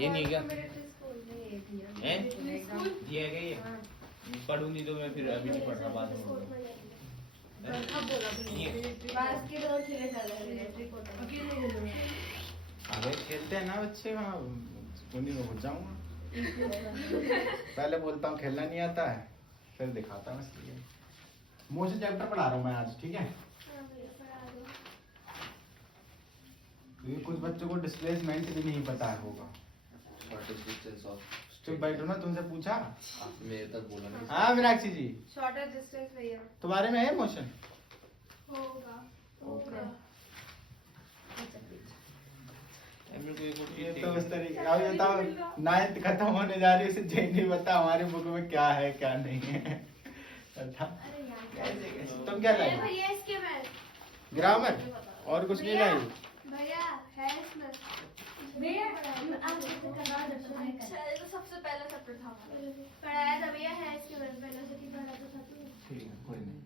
ये नहीं क्या है दिया गया ये पढ़ूंगी तो मैं फिर अभी नहीं पढ़ रहा बाद में अबे खेलते हैं ना बच्चे वहाँ उन्हीं में घुस जाऊंगा पहले बोलता हूँ खेलना नहीं आता है फिर दिखाता हूँ इसलिए मोशन चैप्टर पढ़ा रहा हूँ मैं आज ठीक है क्योंकि कुछ बच्चों को डिस्प्लेसमेंट भी नहीं पता है होगा शॉर्टेस्ट डिस्टेंस ऑफ चुप बैठो ना तुमसे पूछा मेरे तक बोला नहीं हाँ मीनाक्षी जी शॉर्टेस्ट डिस्टेंस भैया तुम्हारे में है मोशन होगा होगा मेरे को एक और ये चीज तो उस तरीके अब ये बताओ 9th खत्म होने जा रही है इसे जय नहीं बता हमारी बुक में क्या है क्या नहीं है बता तुम क्या लाई भैया इसके में ग्रामर और कुछ नहीं लाई भैया है इसमें भैया आप अच्छा ये तो सबसे पहला चैप्टर था पढ़ाया था भैया है इसके में पहले से ही पढ़ा था ठीक है कोई नहीं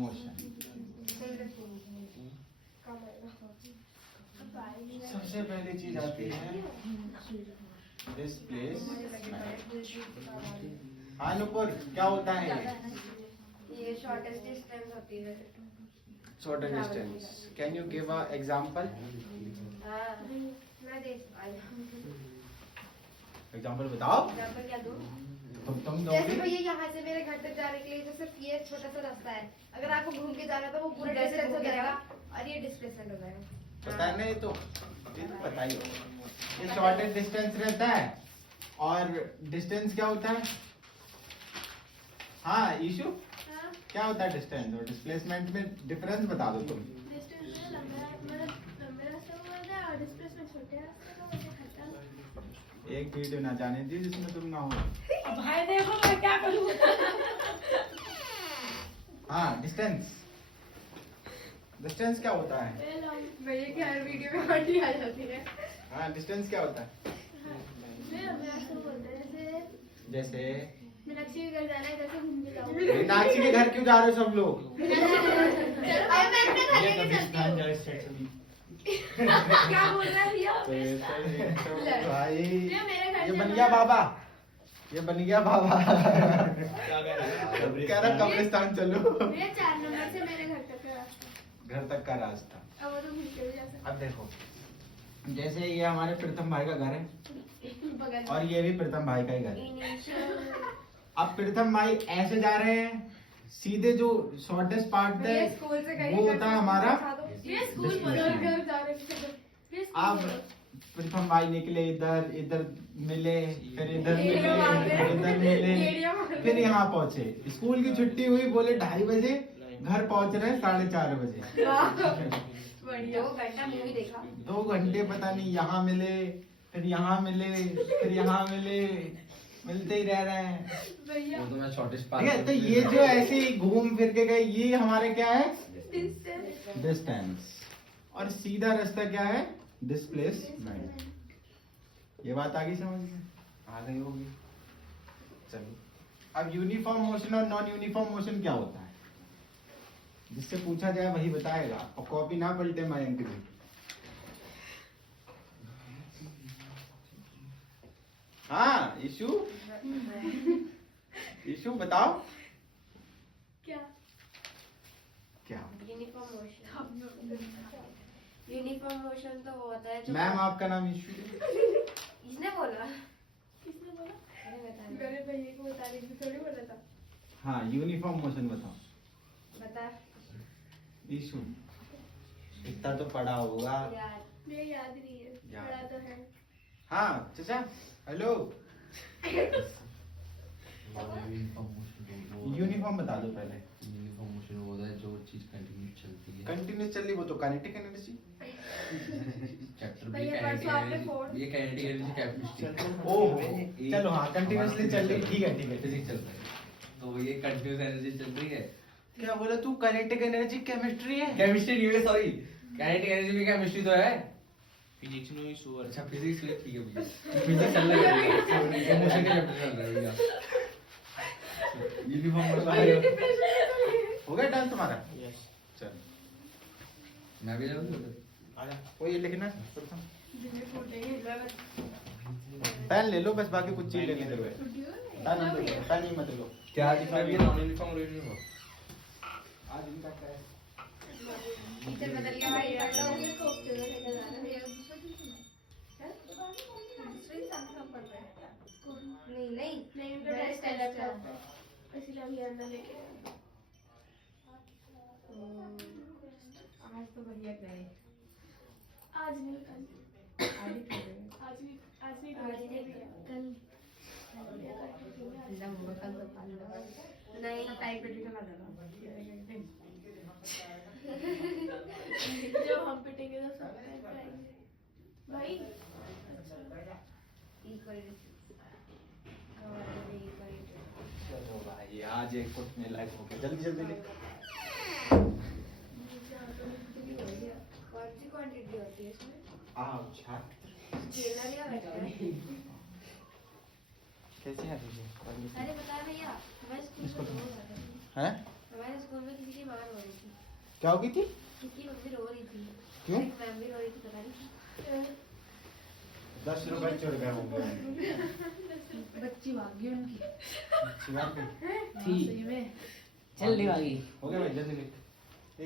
मोशन सबसे पहली चीज आती है डिस्प्लेसमेंट हाँ नुपुर क्या होता है ये शॉर्टेस्ट डिस्टेंस होती है shortest distance can you give a example हाँ मैं देख एग्जांपल बताओ एग्जांपल क्या दूं तुम जैसे दोगे भैया यहाँ से मेरे घर तक जाने के लिए तो सिर्फ ये छोटा सा रास्ता है अगर आपको घूम के जाना है तो वो पूरा डिस्टेंस हो जाएगा और ये डिस्प्लेसमेंट हो जाएगा पता है ना ये तो पता ही होगा ये शॉर्टेस्ट डिस्टेंस रहता है और डिस्टेंस क्या होता है हाँ इशू हाँ क्या होता है डिस्टेंस और डिस्प्लेसमेंट में डिफरेंस बता दो तुम डिस्टेंस में लंबे रास्ते में होता है और डिस्प्लेसमेंट छोटे रास्ते में होता है एक वीडियो ना जाने दी जिसमें तुम ना हो भाई देखो मैं क्या करूं हाँ डिस्टेंस डिस्टेंस क्या होता है भैया की हर वीडियो में हड्डी आ जाती है हाँ डिस्टेंस क्या होता है मैं आपको बोलते हैं जैसे मीनाक्षी के घर जाना है जैसे घूम के जाओ मीनाक्षी के घर क्यों जा रहे हो सब लोग अरे मैं अपने घर लेके चलती हूँ क्या बोल रहा है भैया भाई भैया मेरे घर ये बन जाना गया है। बाबा ये बन गया बाबा क्या कह रहा है कह रहा कब्रिस्तान चलो भैया 4 नंबर से मेरे घर तक का रास्ता घर तक का रास्ता अब वो तो घूम के भी जा सकते अब देखो जैसे ये हमारे प्रीतम भाई का घर है हैं। बगल और ये भी प्रीतम भाई का ही घर है इनिशियल अब प्रीतम भाई ऐसे जा रहे हैं सीधे जो शॉर्टेस्ट पार्ट है स्कूल से कहीं वो होता है हमारा ये स्कूल Displacement. घर जा रहे हैं अब प्रीतम भाई निकले इधर इधर मिले फिर इधर मिले फिर इधर मिले फिर यहाँ पहुंचे स्कूल की छुट्टी हुई बोले 2:30 बजे घर पहुंच रहे 4:30 बजे बढ़िया 2 घंटा मूवी देखा 2 घंटे पता नहीं यहाँ मिले फिर यहाँ मिले फिर यहाँ मिले मिलते ही रह रहे हैं भैया वो तो मैं शॉर्टेस्ट ठीक है तो ये जो ऐसे ही घूम फिर के गए ये हमारे क्या है डिस्टेंस डिस्टेंस और सीधा रास्ता क्या है डिस्प्लेसमेंट ये बात आ गई समझ में आ गई होगी चलो अब यूनिफॉर्म मोशन और नॉन यूनिफॉर्म मोशन क्या होता है जिससे पूछा जाए वही बताएगा और कॉपी ना पलटे मयंक भी हाँ इशू इशू बताओ क्या क्या यूनिफॉर्म मोशन तो वो होता है जो मैम आपका नाम इशू है? इसने बोला किसने बोला अरे भैया को बता रही थी थोड़ी बोला था हाँ यूनिफॉर्म मोशन बताओ बता इशू इतना तो पढ़ा होगा यार मुझे याद नहीं है याद। पढ़ा तो है हाँ चाचा हेलो यूनिफॉर्म बता दो पहले यूनिफॉर्म मोशन होता है जो चीज कंटिन्यूस चलती है कंटिन्यूस चल रही वो तो काइनेटिक एनर्जी चैप्टर भी भैया, परसों आपने फोन- ये काइनेटिक एनर्जी केमिस्ट्री ओह चलो हाँ कंटिन्यूसली चल रही ठीक है फिजिक्स चल रहा है तो ये कंटिन्यूस एनर्जी चल रही है क्या बोला तू काइनेटिक एनर्जी केमिस्ट्री है केमिस्ट्री नहीं है सॉरी काइनेटिक एनर्जी भी केमिस्ट्री तो है फिजिक्स में श्योर अच्छा फिजिक्स में ठीक है भैया फिजिक्स चल रहा है ये मोशन का चैप्टर चल रहा है भैया यूनिफॉर्म मोशन हो गया डन तुम्हारा चल मैं भी जाऊँ आजा वो ये लिखना प्रथम जिन्हें फूटेंगे पेन ले लो बस, बाकी कुछ चीज लेने दो। पेन ही मत लो। क्या दिख रहा है? नॉन यूनिफॉर्म और यूनिफॉर्म। आज इनका क्या है? टीचर बदल गया भाई यार लोग ने खूब चलो लेकर जा रहे हैं नहीं उनका टेस्ट है लैपटॉप पे, इसलिए अभी अंदर लेके आज तो बढ़िया गए। आज नहीं कल आज ही खेलेंगे। आज नहीं कल ठंडा होगा कल तो पानी लगा। नहीं टाइप पे चला जाना। जो हम पिटेंगे तो सब टाइप आएंगे भाई। चलो भाई आज एक फुट में लाइफ हो गया। जल्दी जल्दी लिख। कौन सी क्वांटिटी होती है इसमें? अच्छा स्केलर या वेक्टर? कैसे आ रही है? अरे बता भैया, मैं स्कूल में रो रहा था। हैं? हमारे स्कूल में किसी की मार हो रही थी, क्या हो गई थी? किसी की मम्मी रो रही थी। क्यों? एक मैम भी रो रही थी, पता नहीं। 10 रुपए चढ़ गए होंगे। बच्ची भागी उनकी। शिवार पे सही में चल भागी। हो गया भाई, जल्दी लिख। ए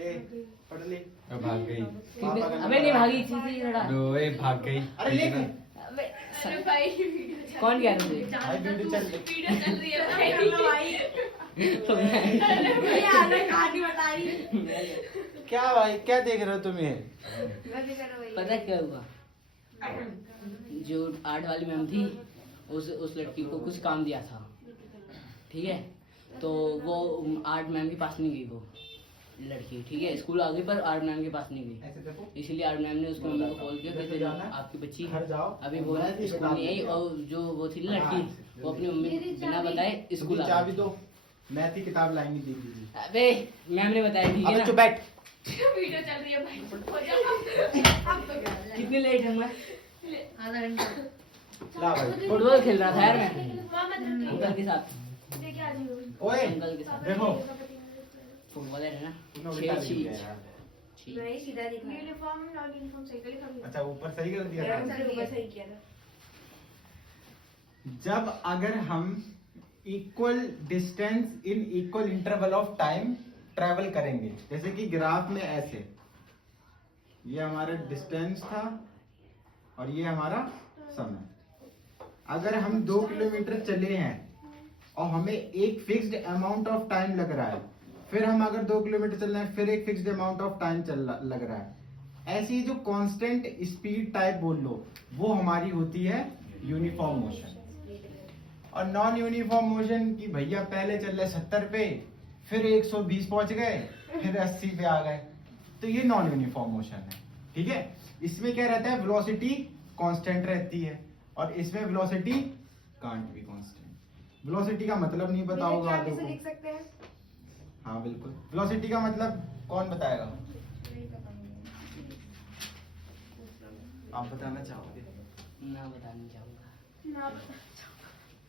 पढ़ ले। अब भाग गई। पापा का अबे नहीं भागी थी थोड़ा। ओए भाग गई। अरे लिख। अबे अरे भाई कौन कह रहे थे? भाई वीडियो चल रही। वीडियो चल रही है भाई। तुमने भैया आने कहानी बताई। क्या भाई, क्या देख रहे हो तुम ये? मैं भी कर रही पता क्या हुआ? जो आर्ट वाली मैम थी, उस लड़की को कुछ काम दिया था, ठीक है? तो वो आर्ट मैम के पास नहीं गई वो लड़की, ठीक है? स्कूल आ गई पर आर्ट मैम के पास नहीं गई। ऐसे देखो। इसीलिए आर्ट मैम ने उसको मम्मी को कॉल किया कि फिर आपकी बच्ची घर जाओ। अभी वो स्कूल नहीं आई, और जो वो थी ना लड़की, वो अपनी मम्मी बिना बताए स्कूल आ चाबी गई। दो। मैथ की किताब लाएंगी दीदी। अबे मैम ने बताया, ठीक है अबे ना? चुप बैठ। वीडियो चल रही है भाई, चुप हो जा। अब तो क्या कितने लेट है मैं? आधा घंटा। ला भाई। फुटबॉल खेल रहा था यार मैं मोहम्मद अंकल के साथ। देखिए आज ही ओए अंकल के साथ देखो। फुटबॉल है ना? तुमने उल्टा लिख दिया यार। नहीं सीधा दिखा। यूनिफॉर्म नॉन यूनिफॉर्म सही लिखा भी। अच्छा ऊपर सही कर दिया था। ऊपर सही किया था। जब अगर हम equal distance in equal interval of time travel करेंगे, जैसे कि ग्राफ में ऐसे, ये हमारा डिस्टेंस था और ये हमारा समय। अगर हम 2 किलोमीटर चले हैं और हमें एक फिक्स्ड अमाउंट ऑफ टाइम लग रहा है, फिर हम अगर 2 किलोमीटर चल रहे हैं फिर एक फिक्स्ड अमाउंट ऑफ टाइम लग रहा है, ऐसी जो कांस्टेंट स्पीड टाइप बोल लो, वो हमारी होती है यूनिफॉर्म मोशन। और नॉन यूनिफॉर्म मोशन की भैया पहले चल रहे 70 पे, फिर 120 पहुंच गए, फिर 80 पे आ गए, तो ये नॉन यूनिफॉर्म मोशन है। ठीक है, इसमें क्या रहता है, वेलोसिटी कांस्टेंट रहती है और इसमें velocity can't be constant. Velocity का मतलब नहीं पता होगा आप लोगों को। लिख सकते हैं। हाँ बिल्कुल, वेलोसिटी का मतलब कौन बताएगा? आप बताना चाहोगे? ना बताना चाहूंगा। ना बता।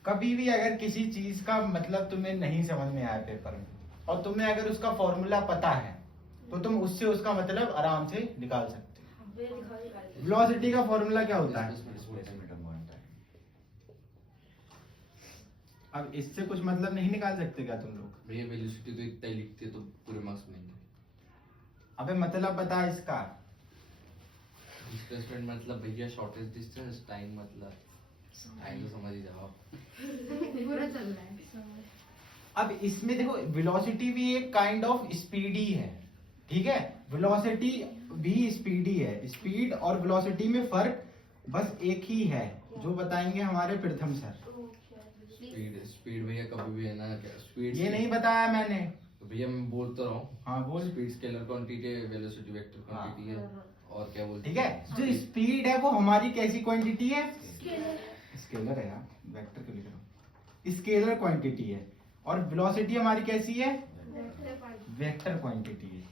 कभी भी अगर किसी चीज का मतलब तुम्हें नहीं समझ में आया पेपर में और तुम्हें अगर उसका फॉर्मूला पता है तो तुम उससे उसका मतलब आराम से निकाल सकते हो। वेलोसिटी का फॉर्मूला क्या होता है? अब इससे कुछ मतलब नहीं निकाल सकते क्या तुम लोग? भैया वेलोसिटी तो इतना ही लिखते तो पूरे मार्क्स मिलेंगे। अबे मतलब पता है इसका? डिस्प्लेसमेंट मतलब भैया शॉर्टेस्ट डिस्टेंस, टाइम मतलब टाइम तो समझ ही जाओ। पूरा चल रहा है। अब इसमें देखो, वेलोसिटी भी एक काइंड ऑफ स्पीड ही है। ठीक है, वेलोसिटी भी स्पीड ही है। स्पीड और वेलोसिटी में फर्क बस एक ही है, जो बताएंगे हमारे प्रथम सर। स्पीड भैया कभी भी है ना, क्या स्पीड ये नहीं बताया मैंने। तो भैया मैं बोलता रहा हूँ। हाँ बोल। स्पीड स्केलर क्वांटिटी है, वेलोसिटी वेक्टर क्वांटिटी है, और क्या बोलते ठीक है, जो स्पीड है वो हमारी कैसी क्वांटिटी है? स्केलर है यार, वेक्टर क्यों लिख रहा हूँ? स्केलर क्वांटिटी है। और वेलोसिटी हमारी कैसी है? वेक्टर क्वांटिटी है।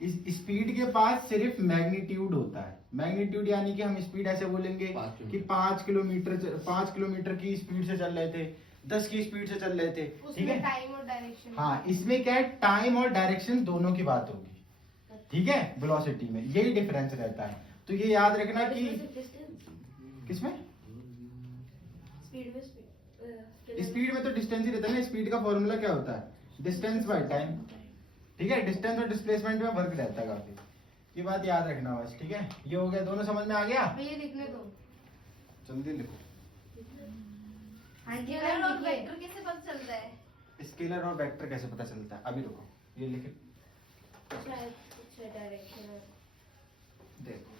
इस स्पीड के पास सिर्फ मैग्नीट्यूड होता है। मैग्नीट्यूड यानी कि हम स्पीड ऐसे बोलेंगे कि 5 किलोमीटर की स्पीड से चल रहे थे, 10 की स्पीड से चल रहे थे। ठीक है, टाइम और डायरेक्शन। हाँ, इसमें क्या है, टाइम और डायरेक्शन दोनों की बात होगी। ठीक है, वेलोसिटी में यही डिफरेंस रहता है। तो ये याद रखना कि किसमें? स्पीड में स्पीड में तो डिस्टेंस ही रहता है ना। स्पीड का फॉर्मूला क्या होता है? Distance by time. ठीक है, डिस्टेंस और डिस्प्लेसमेंट में फर्क रहता है काफी, ये बात याद रखना बस। ठीक है, ये हो गया, दोनों समझ में आ गया? ये लिखने दो। जल्दी लिखो। स्केलर और वेक्टर कैसे पता चलता है? स्केलर और वेक्टर कैसे पता चलता है? अभी रुको, ये लिखे शायद कुछ डायरेक्शन देखो।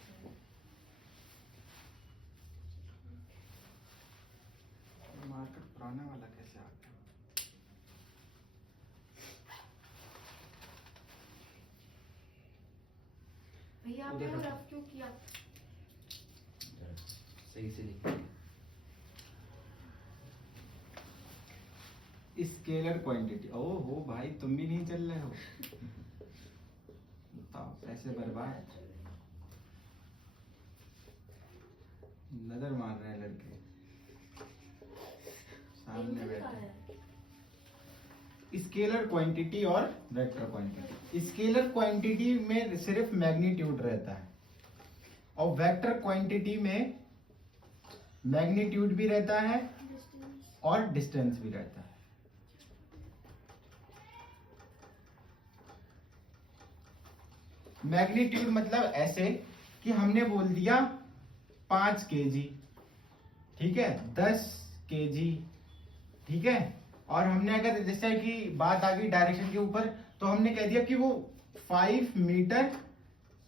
मार्कर पुराना वाला कैसे आ गया? भैया आपने वो रफ क्यों किया? सही से लिख। Scalar quantity. ओहो भाई, तुम भी नहीं चल रहे हो। बताओ, पैसे बर्बाद। नजर मार रहे हैं लड़के सामने बैठे। स्केलर क्वांटिटी और वेक्टर क्वांटिटी। स्केलर क्वांटिटी में सिर्फ मैग्नीट्यूड रहता है और वेक्टर क्वांटिटी में मैग्नीट्यूड भी रहता है और डिस्टेंस भी रहता है। मैग्नीट्यूड मतलब ऐसे कि हमने बोल दिया 5 kg, ठीक है, 10 kg, ठीक है, और हमने अगर जैसे कि बात आ गई डायरेक्शन के ऊपर तो हमने कह दिया कि वो 5 मीटर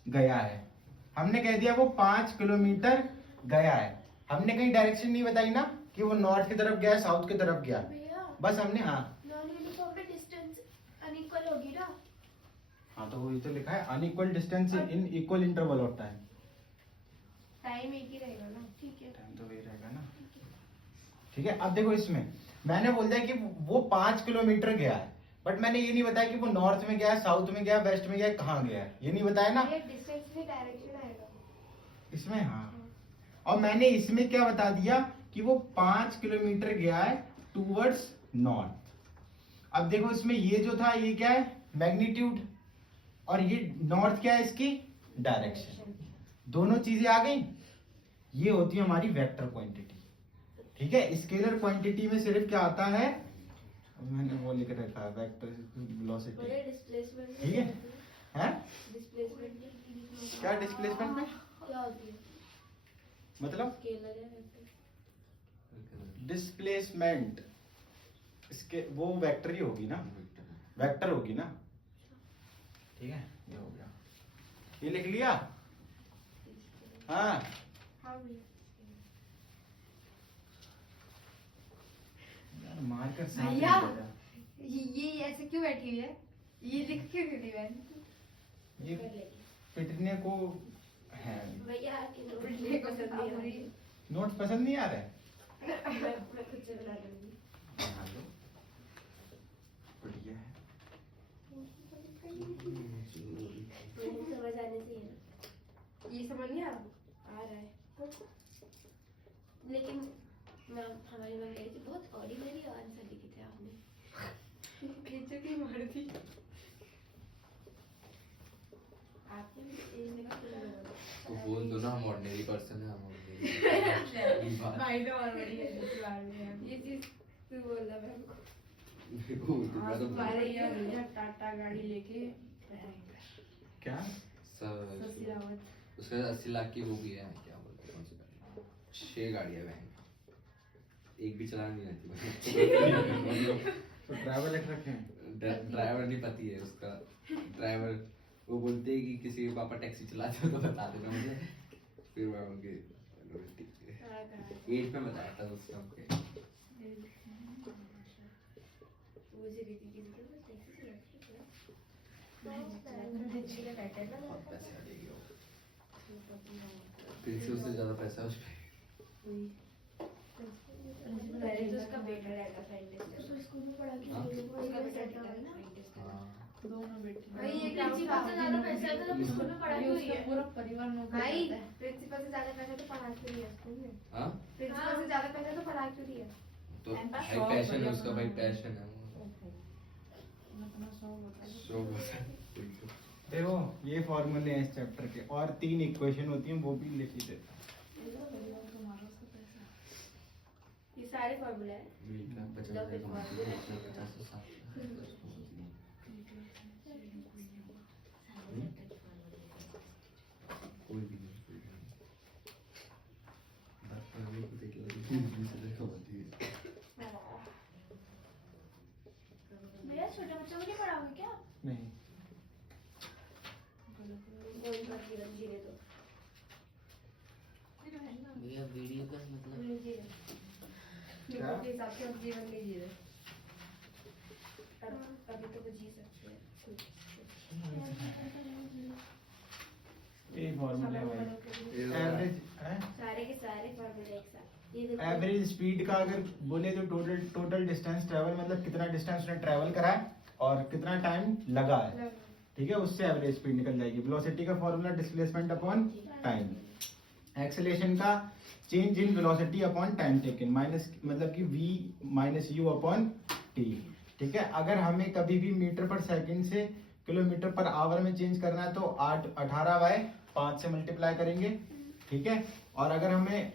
गया है, हमने कह दिया वो 5 किलोमीटर गया है। हमने कहीं डायरेक्शन नहीं बताई ना कि वो नॉर्थ की तरफ गया, साउथ की तरफ गया, भैया बस हमने हाँ नॉन यूनिफॉर्म में डिस्टेंस अनइक्वल होगी ना? हाँ तो वही तो लिखा है, unequal distance in equal interval of time. Time एक ही रहेगा ना? ठीक है, टाइम तो वही रहेगा ना। ठीक है, अब देखो इसमें मैंने बोल दिया कि वो 5 किलोमीटर गया है, बट मैंने ये नहीं बताया कि वो नॉर्थ में गया, साउथ में गया, वेस्ट में गया, कहाँ गया है, ये नहीं बताया ना। ये डिस्टेंस में डायरेक्शन आएगा इसमें हाँ, और मैंने इसमें क्या बता दिया कि वो 5 किलोमीटर गया है टूवर्ड्स नॉर्थ। अब देखो इसमें ये जो था ये क्या है, मैग्नीट्यूड, और ये नॉर्थ क्या है, इसकी डायरेक्शन। दोनों चीजें आ गई, ये होती है हमारी वेक्टर क्वांटिटी। ठीक है, स्केलर क्वांटिटी में सिर्फ क्या आता है, मैंने वो लिख रखा है वेक्टर वेलोसिटी। डिस्प्लेसमेंट ठीक है, हैं? डिस्प्लेसमेंट क्या डिस्प्लेसमेंट में क्या होती है? मतलब स्केलर है वेक्टर। डिस्प्लेसमेंट इसके वो वेक्टर ही होगी ना, वेक्टर होगी ना। ठीक है, ये हो गया, ये लिख लिया। हाँ हाँ भैया, यार मारकर साथ भैया में बैठा। ये ऐसे क्यों बैठी हुई है? ये लिख क्यों नहीं बहन? ये पिटने को है। भैया पिटने को सदी नोट्स पसंद नहीं आ रहे? मैं खुद से बना लूंगी। बना लो, बढ़िया है। समझ आने चाहिए ना, ये समझ नहीं आ रहा है लेकिन मैम हमारी मैम कह रही थी बहुत ऑर्डिनरी आंसर लिखे थे आपने। खींचो की मार दी आपने भी चेंज लगा तो बोल दो ना हम ऑर्डिनरी पर्सन है, हम ordinary बात। भाई तो और बढ़िया है ये चीज तू बोल रहा मैम को। वो तो मैं तो बोल हमारे रहा यहाँ भैया टाटा गाड़ी लेके क्या सब ससिरावत उसके 80 लाख की वो भी है, क्या बोलते हैं उसे, 6 गाड़ियां हैं, एक भी चलानी नहीं आती। तो ट्रैवल लिख रखे हैं। ड्राइवर नहीं पति है उसका, ड्राइवर वो बोलते हैं कि किसी के पापा टैक्सी चलाते हो तो बता देना मुझे, फिर मैं उनके एज में बताया था उसने हमको। मुझे रीति की टैक्सी बहुत पैसे आ जाएगी वो, प्रिंस उससे ज्यादा पैसा है उस पे। पहले तो उसका बेटा रहता फ्रेंड तो स्कूल में पढ़ा हाँ? के उसका बेटा रहता है ना हाँ दोनों बेटे भाई ये प्रिंसिपल से ज्यादा पैसा है तो स्कूल में पढ़ा क्यों रही उसका है? पूरा परिवार नौकरी भाई करता है। प्रिंसिपल से ज्यादा पैसा तो पढ़ा क्यों रही है स्कूल में? हाँ प्रिंसिपल से ज्यादा पैसा तो पढ़ा क्यों रही है? तो And भाई शौक पैशन है भैया उसका, भाई पैशन है अपना शौक होता है। शौक होता है। देखो ये फॉर्मूले हैं इस चैप्टर के, और 3 इक्वेशन होती हैं वो भी लिख ही देता हूं। परिवार को मारो सारे फॉर्मूला है V का 50 लो फिर का formula। 50 से 60 कोई भी नहीं डॉक्टर भी को देख लो भैया छोटे बच्चों को नहीं पढ़ाओगे क्या नहीं वही बात जीवन जीने दो भैया वीडियो का मतलब नहीं जी रहे क्या? के हिसाब से हम जीवन नहीं जी रहे अभी तो वो जी सकते हैं ये फॉर्मूला भाई एवरेज है सारे के सारे फॉर्मूले एक साथ ये देखो एवरेज स्पीड का अगर बोले तो टोटल डिस्टेंस ट्रेवल मतलब कितना डिस्टेंस उसने ट्रेवल करा है और कितना टाइम लगा है, ठीक है, उससे एवरेज स्पीड निकल जाएगी। वेलोसिटी का formula displacement upon time, acceleration का change in velocity upon time taken minus मतलब कि v minus U upon T, ठीक है। अगर हमें कभी भी मीटर पर सेकंड से किलोमीटर पर आवर में चेंज करना है तो 18/5 से मल्टीप्लाई करेंगे, ठीक है। और अगर हमें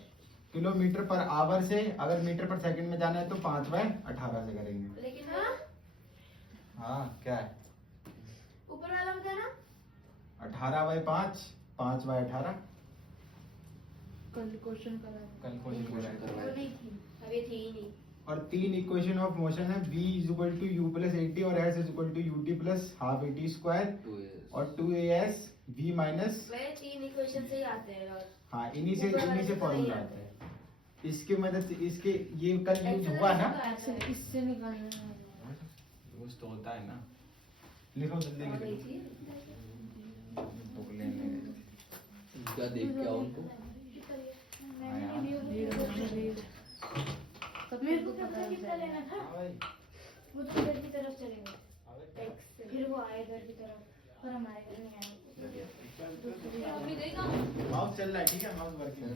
किलोमीटर पर आवर से अगर मीटर पर सेकंड में जाना है तो 5/18 से करेंगे। लेकिन हाँ क्या है ऊपर वाला बताना 18/5 5/18 कल क्वेश्चन करा था। कल क्वेश्चन वो नहीं थी अभी थी ही नहीं और 3 इक्वेशन ऑफ मोशन है v = u + 80 और s = ut + ½ at² 2 years और 2as v माइनस, वह 3 इक्वेशन से ही आते हैं और हाँ इन्हीं से ऊपर वाले से तो फॉर्मूला नहीं आता है। इसके मदद से इसके ये कल यूज हुआ ना, इससे निकालना है। यूज तो होता है ना, लिखो जल्दी और नहीं लिखो थी बुक लेने क्या देख के आओ उनको मेरे को क्या पता कितना लेना था वो तो इधर की तरफ चलेगा X से। फिर वो आए इधर की तरफ पर हमारे घर नहीं आए अभी देगा माउस चल रहा है, ठीक है, माउस वर्किंग है।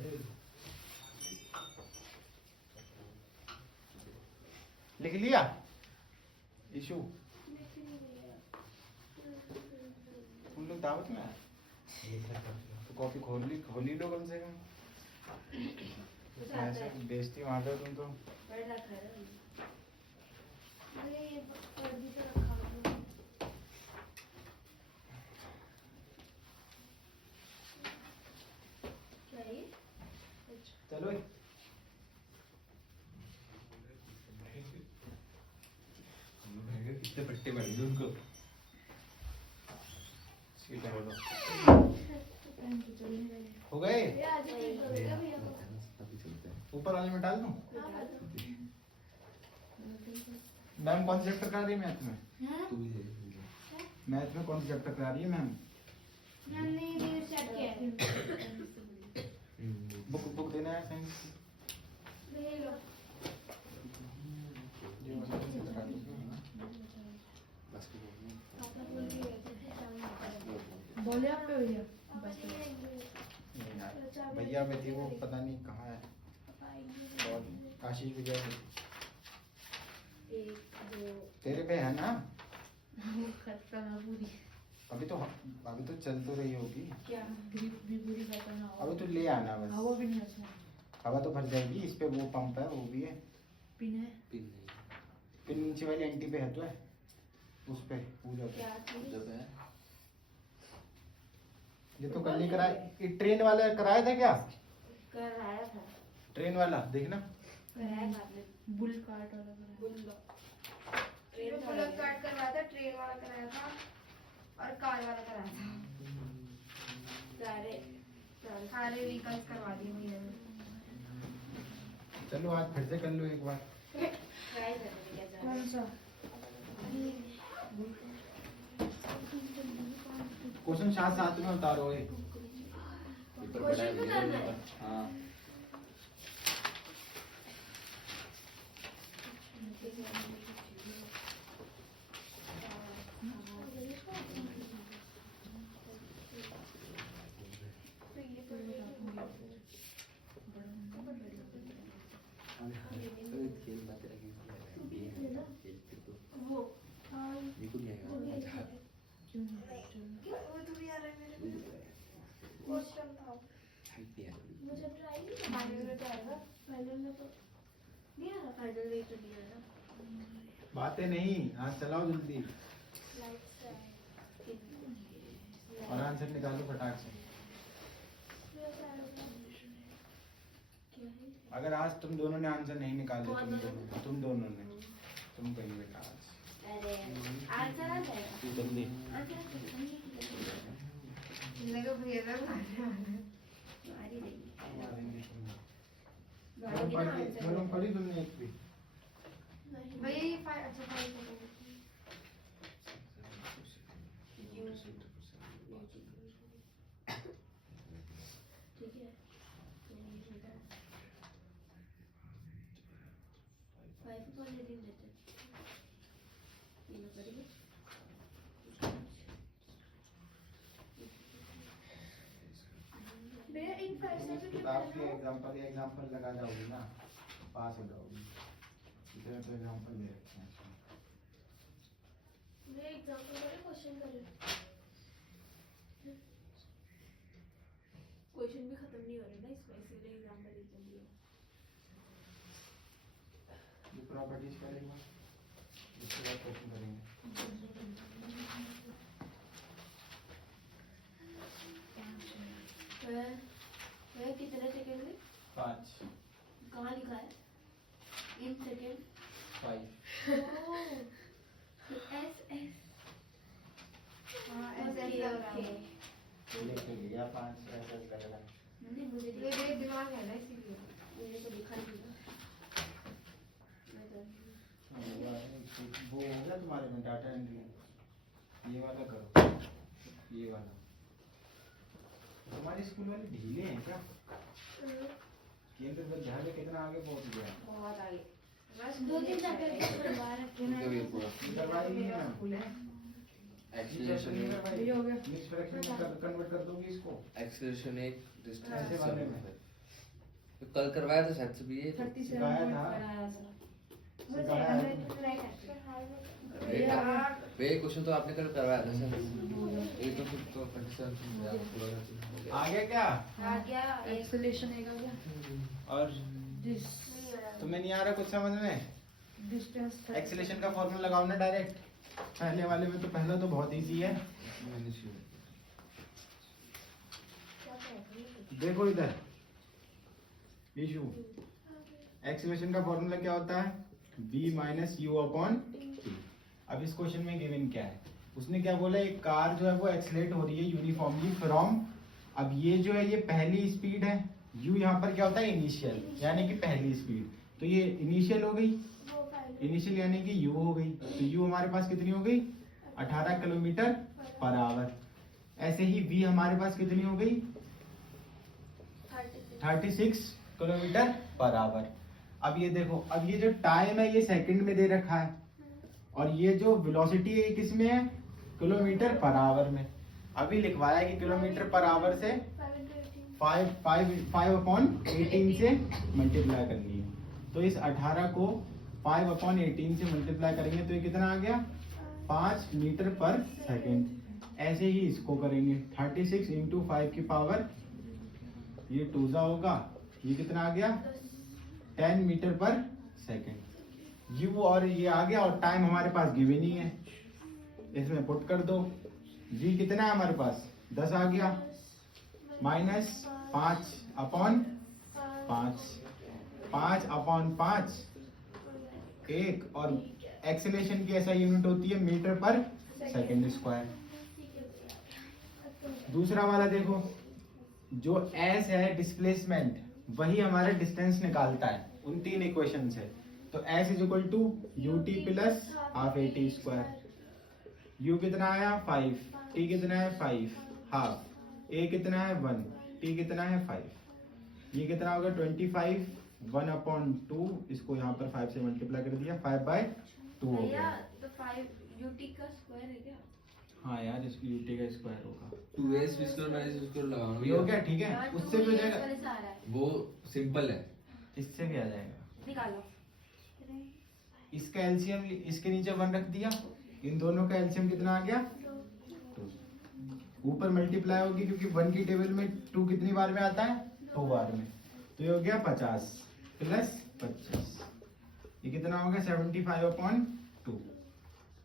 लिख लिया इशू तुम लोग दावत में आए? तो कॉपी खोली लो कम से कम, ऐसे बेइज्जती वहां पे तुम तो। पढ़ रखा है अरे ये पढ़ भी तो रखा हुआ है। क्या ये चलो कितने पट्टे पड़ गए उनको सीट है बोलो। हो गए ये आज ही तो भैया को अभी चलते हैं ऊपर वाले में डाल दूं। मैम कौन सा चैप्टर करा रही है मैथ में? तू भी दे मैथ में कौन सा चैप्टर करा रही है मैम? हमने ये सेट किया है बुक देना है साइंस ले लो बस पापा बोल दिए थे बोले आप पे भैया बस भैया में थी वो, पता नहीं कहाँ है। और काशी भी गए, 1 2 तेरे पे है ना? वो खत्म है पूरी अभी तो चल तो रही होगी। क्या ग्रिप भी पूरी खत्म ना अभी तो ले आना बस, हवा भी नहीं उसमें हवा तो भर जाएगी। इस पे वो पंप है, वो भी है। पिन है पिन नहीं फिर नीचे वाली एंटी पे है तो है, उस पे पूजा पे। क्या चीज जब है ये तो कल नहीं कराया, ये ट्रेन वाला कराया था क्या? कराया था ट्रेन वाला देखना। कराया था आपने बुल कार्ट वाला करा। बुल्लो ट्रेन बुलेट कार्ड करवाया था ट्रेन वाला कराया था और कार वाला कराया था सारे व्हीकल्स करवा दिए भैया ने चलो आज फिर से कर लो एक बार। ट्राई करते क्या जा कौन सा क्वेश्चन साथ में उतारो ये। पेपर बड़ा क्वेश्चन भी करना है? हाँ खेल बात लगी वो ये को नहीं आएगा क्यों नहीं वो तो भी आ रहा है मेरे क्वेश्चन था हाइट नहीं आ रही मुझे ट्राई नहीं फाइनल में तो आएगा फाइनल में तो नहीं आ रहा फाइनल वेट नहीं आ रहा बातें नहीं, हाथ चलाओ जल्दी और आंसर निकालो फटाक से। अगर आज तुम दोनों ने आंसर नहीं निकाले, तुम दोनों ने, तुम कहीं बेटा आज अरे आंसर आ जाएगा तू जल्दी। लगा भैया का मारी देंगे मालूम पड़ी तुमने एक भी? भैया ये अच्छा 5 सेकंड ठीक है 5 को ले लेते ये लो करेंगे भैया इन 5 से किताब के एग्जांपल लगा जाओगी ना, पास हो जाओगी। इतने तो एग्जांपल दे रखे हैं इसमें। मैं एग्जांपल वाले क्वेश्चन कर रही क्वेश्चन भी खत्म नहीं हो रहे ना इसमें, इसीलिए एग्जांपल लिख दिया। ये प्रॉपर्टीज करेंगे, इसके बाद क्वेश्चन करेंगे। मैं कितने सेकंड में 5 कहाँ लिखा है इन सेकंड 5 एस एस हाँ लिख लिया 5 ऐसे लग रहा है। नहीं मुझे मेरे दिमाग है ना इसीलिए मैंने तो लिखा नहीं था वो हो गया तुम्हारे में डाटा एंट्री, ये वाला करो, ये वाला। तुम्हारे स्कूल वाले ढीले हैं क्या? केंद्र विद्यालय कितना आगे पहुंच गया? बहुत आगे बस 2-3 चैप्टर करवा रखे हैं इनका भी पूरा करवाई नहीं है स्कूल है एक्सेलरेशन ये हो गया मिक्स फ्रैक्शन में कन्वर्ट कर दोगे इसको एक्सेलरेशन एक ऐसे डिस्टेंस वाले में। तो कल करवाया था शायद से भी ये 37 सिखाया था। कराया था सिखाया है। वे क्वेश्चन तो आपने कल करवाया था सर, ये तो फिर तो 27 पूरा हो गया। आ गया क्या? आ गया एक्सेलेरेशन एक आ गया और डिस तुम्हें नहीं आ रहा कुछ समझ में? डिस्टेंस एक्सेलेरेशन का फॉर्मूला लगाओ ना डायरेक्ट। पहले वाले में तो पहला तो बहुत इजी है। मैंने शुरू देखो इधर इशू, एक्सेलेरेशन का फॉर्मूला क्या होता है? v minus U upon T. अब इस क्वेश्चन में गिवन क्या है? उसने क्या बोला, एक कार जो है वो एक्सेलरेट हो रही है यूनिफॉर्मली फ्रॉम, अब ये जो है ये पहली स्पीड है, u यहाँ पर क्या होता है इनिशियल, यानी कि पहली स्पीड, तो ये इनिशियल हो गई, इनिशियल यानी कि u हो गई, तो u हमारे पास कितनी हो गई 18 किलोमीटर पर आवर। ऐसे ही v हमारे पास कितनी हो गई 36 किलोमीटर पर आवर। अब ये देखो, अब ये जो टाइम है ये सेकंड में दे रखा है और ये जो वेलोसिटी है किस में है किलोमीटर पर आवर में। अभी लिखवाया कि किलोमीटर पर आवर से 5/18 से मल्टीप्लाई करनी है, तो इस 18 को 5/18 से मल्टीप्लाई करेंगे तो ये कितना आ गया 5 मीटर पर सेकंड। ऐसे ही इसको करेंगे 36 इंटू 5 की पावर, ये टूजा होगा, ये कितना आ गया 10 मीटर पर सेकंड। यू और ये आ गया और टाइम हमारे पास गिवन ही है, इसमें पुट कर दो। v कितना है हमारे पास 10 आ गया, माइनस 5/5, 5/5 1, और एक्सेलेरेशन की ऐसा यूनिट होती है मीटर पर सेकंड स्क्वायर। दूसरा वाला देखो, जो s है डिस्प्लेसमेंट, वही हमारा डिस्टेंस निकालता है उन तीन इक्वेशन से। तो s is equal to ut plus half at square. u कितना आया 5, t कितना है 5 हाफ, a कितना है 1, t कितना है 5, ये कितना होगा 25 1/2, इसको यहाँ पर 5 से मल्टीप्लाई कर दिया 5/2 हो गया। तो 5 ut का स्क्वायर है क्या? हाँ यार इस ut का स्क्वायर होगा, 2s स्क्वायर माइनस स्क्वायर लगाओ ये हो गया ठीक है, यार, उससे 2 भी हो years जाएगा, वाले से आ रहा है, वो सिंपल है। इससे भी आ जाएगा। निकालो। इसका एलसीएम इसके नीचे 1 रख दिया, इन दोनों का एलसीएम कितना आ गया 2, ऊपर मल्टीप्लाई होगी क्योंकि 1 की टेबल में 2 कितनी बार में आता है 2 बार में, तो ये हो गया 50 प्लस 25, ये कितना हो गया 75/2।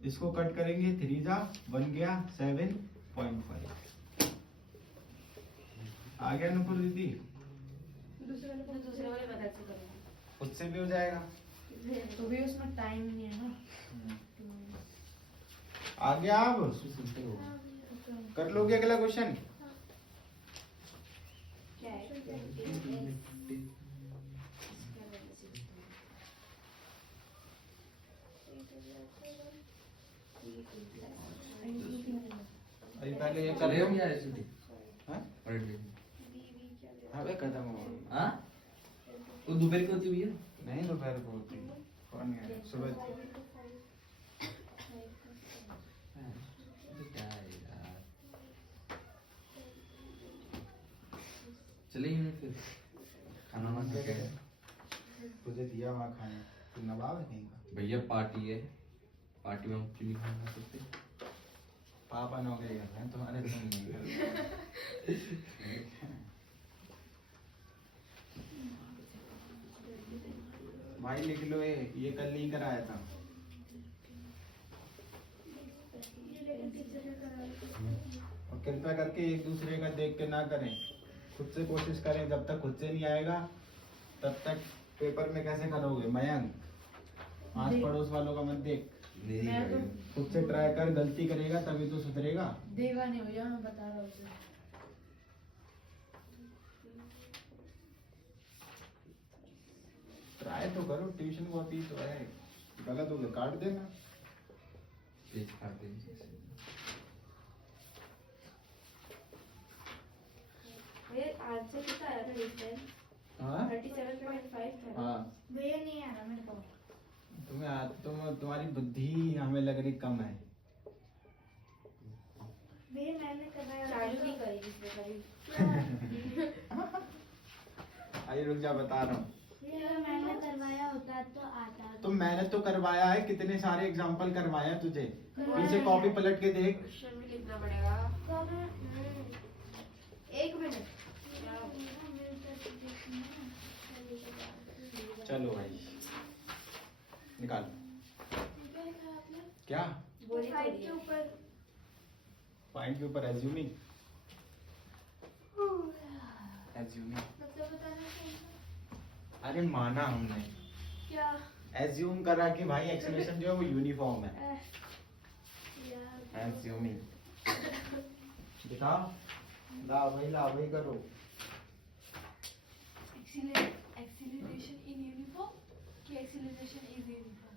इसको कट करेंगे 3 जा 1 गया 7.5। आ गया नुपुर दीदी? दूसरे वाले बदल से करो। खुद से भी हो जाएगा। तो भी उसमें टाइम नहीं है ना। आ गया अब? कर लोगे अगला क्वेश्चन? क्या है? अभी पहले ये कर चले रहे हो हो क्या रेसिपी? हाँ? पलट गई। अबे खत्म हो गई। हाँ? वो दोपहर की होती हुई है? नहीं दोपहर को होती। कौन गया सुबह? क्या है यार? चले ही नहीं फिर खाना वाना खा के। तुझे दिया वहाँ खाने, तू नवाब है कहीं का? भैया पार्टी है, पार्टी में हम क्यों नहीं खा सकते? पापा नौकरी कर रहे हैं तुम्हारे, तुम नहीं कर रहे। भाई लिख लो ये कल नहीं कराया था। और कृपया करके एक दूसरे का देख के ना करें, खुद से कोशिश करें। जब तक खुद से नहीं आएगा तब तक पेपर में कैसे करोगे? मयंक, आस पड़ोस वालों का मत देख, नहीं मैं तो भाई। खुद से ट्राई कर। गलती करेगा तभी तो सुधरेगा। देगा नहीं भैया, मैं बता रहा हूँ उसे। ट्राई तो करो, ट्यूशन वो फीस तो है। गलत हो गया काट देना। पेज काट देंगे। ये आंसर कितना आया था डिस्टेंस? हाँ 37.5 था। हाँ, भैया नहीं आ रहा मेरे को। तुम्हारी बुद्धि हमें लग रही कम है। भैया मैंने कराया चालू नहीं करी इसने कभी। अरे रुक जा, बता रहा हूँ। भैया मैंने करवाया होता तो आता। तो मैंने तो करवाया है, कितने सारे एग्जाम्पल करवाया है तुझे। करवाया पीछे है। कॉपी पलट के देख। क्वेश्चन भी लिखना पड़ेगा। एक मिनट। चलो भाई निकाल। क्या बोली फाइव के ऊपर। पॉइंट के ऊपर एज्यूमिंग मतलब बताना चाहिए। अरे माना हमने, क्या? एज्यूम करा कि भाई एक्सलेशन जो है वो यूनिफॉर्म है। यार एज्यूमिंग दिखा, ला वही करो। एक्सीलरेशन इन यूनिफॉर्म कि एक्सीलरेशन इज यूनिफॉर्म?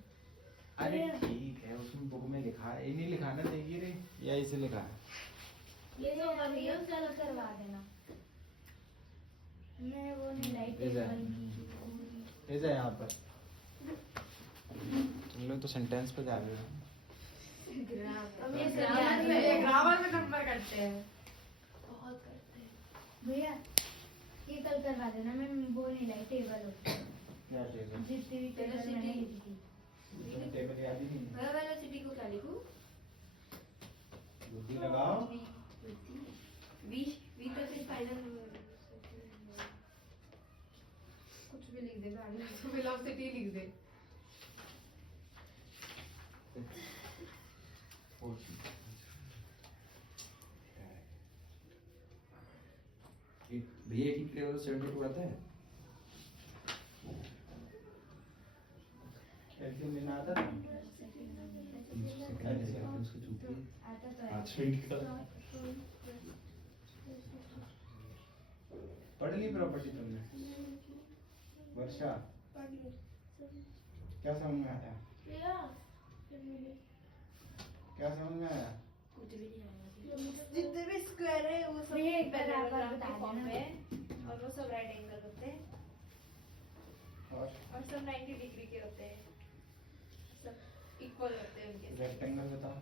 अरे ठीक है, उसमें बुक में लिखा है, ये नहीं लिखाना चाहिए रे, या इसे लिखा है। ये तो भैया गलत करवा देना। मैं वो नहीं लाइट इधर। ऐसा यहाँ पर तुम लोग तो सेंटेंस पे जा रहे हो। ग्रामर में नंबर करते हैं। बहुत करते हैं भैया। ये कल करवा देना, मैं वो नहीं लाई टेबल होती है। क्या टेबल? जितनी भी टेबल मैंने लिखी थी। तुम्हें टेबल याद ही नहीं है। मैं वेलोसिटी को क्या लिखूं? बुद्धि लगाओ। वी तो सिर्फ फाइनल कुछ भी लिख दे, तो वेलोसिटी लिख दे। भैया की लेवल 72 आता है। एग्जाम देना आता था। उसको छूटी है। आता तो है। पढ़ ली प्रॉपर्टी तुमने? वर्षा क्या समझ में आया? क्या समझ में आया? कुछ भी नहीं आया। जितने भी स्क्वायर है वो सब पैराग्राफ के फॉर्म पे है और वो सब राइट एंगल होते हैं और और सब 90 डिग्री के होते हैं, सब इक्वल होते हैं उनके। रेक्टेंगल बताओ।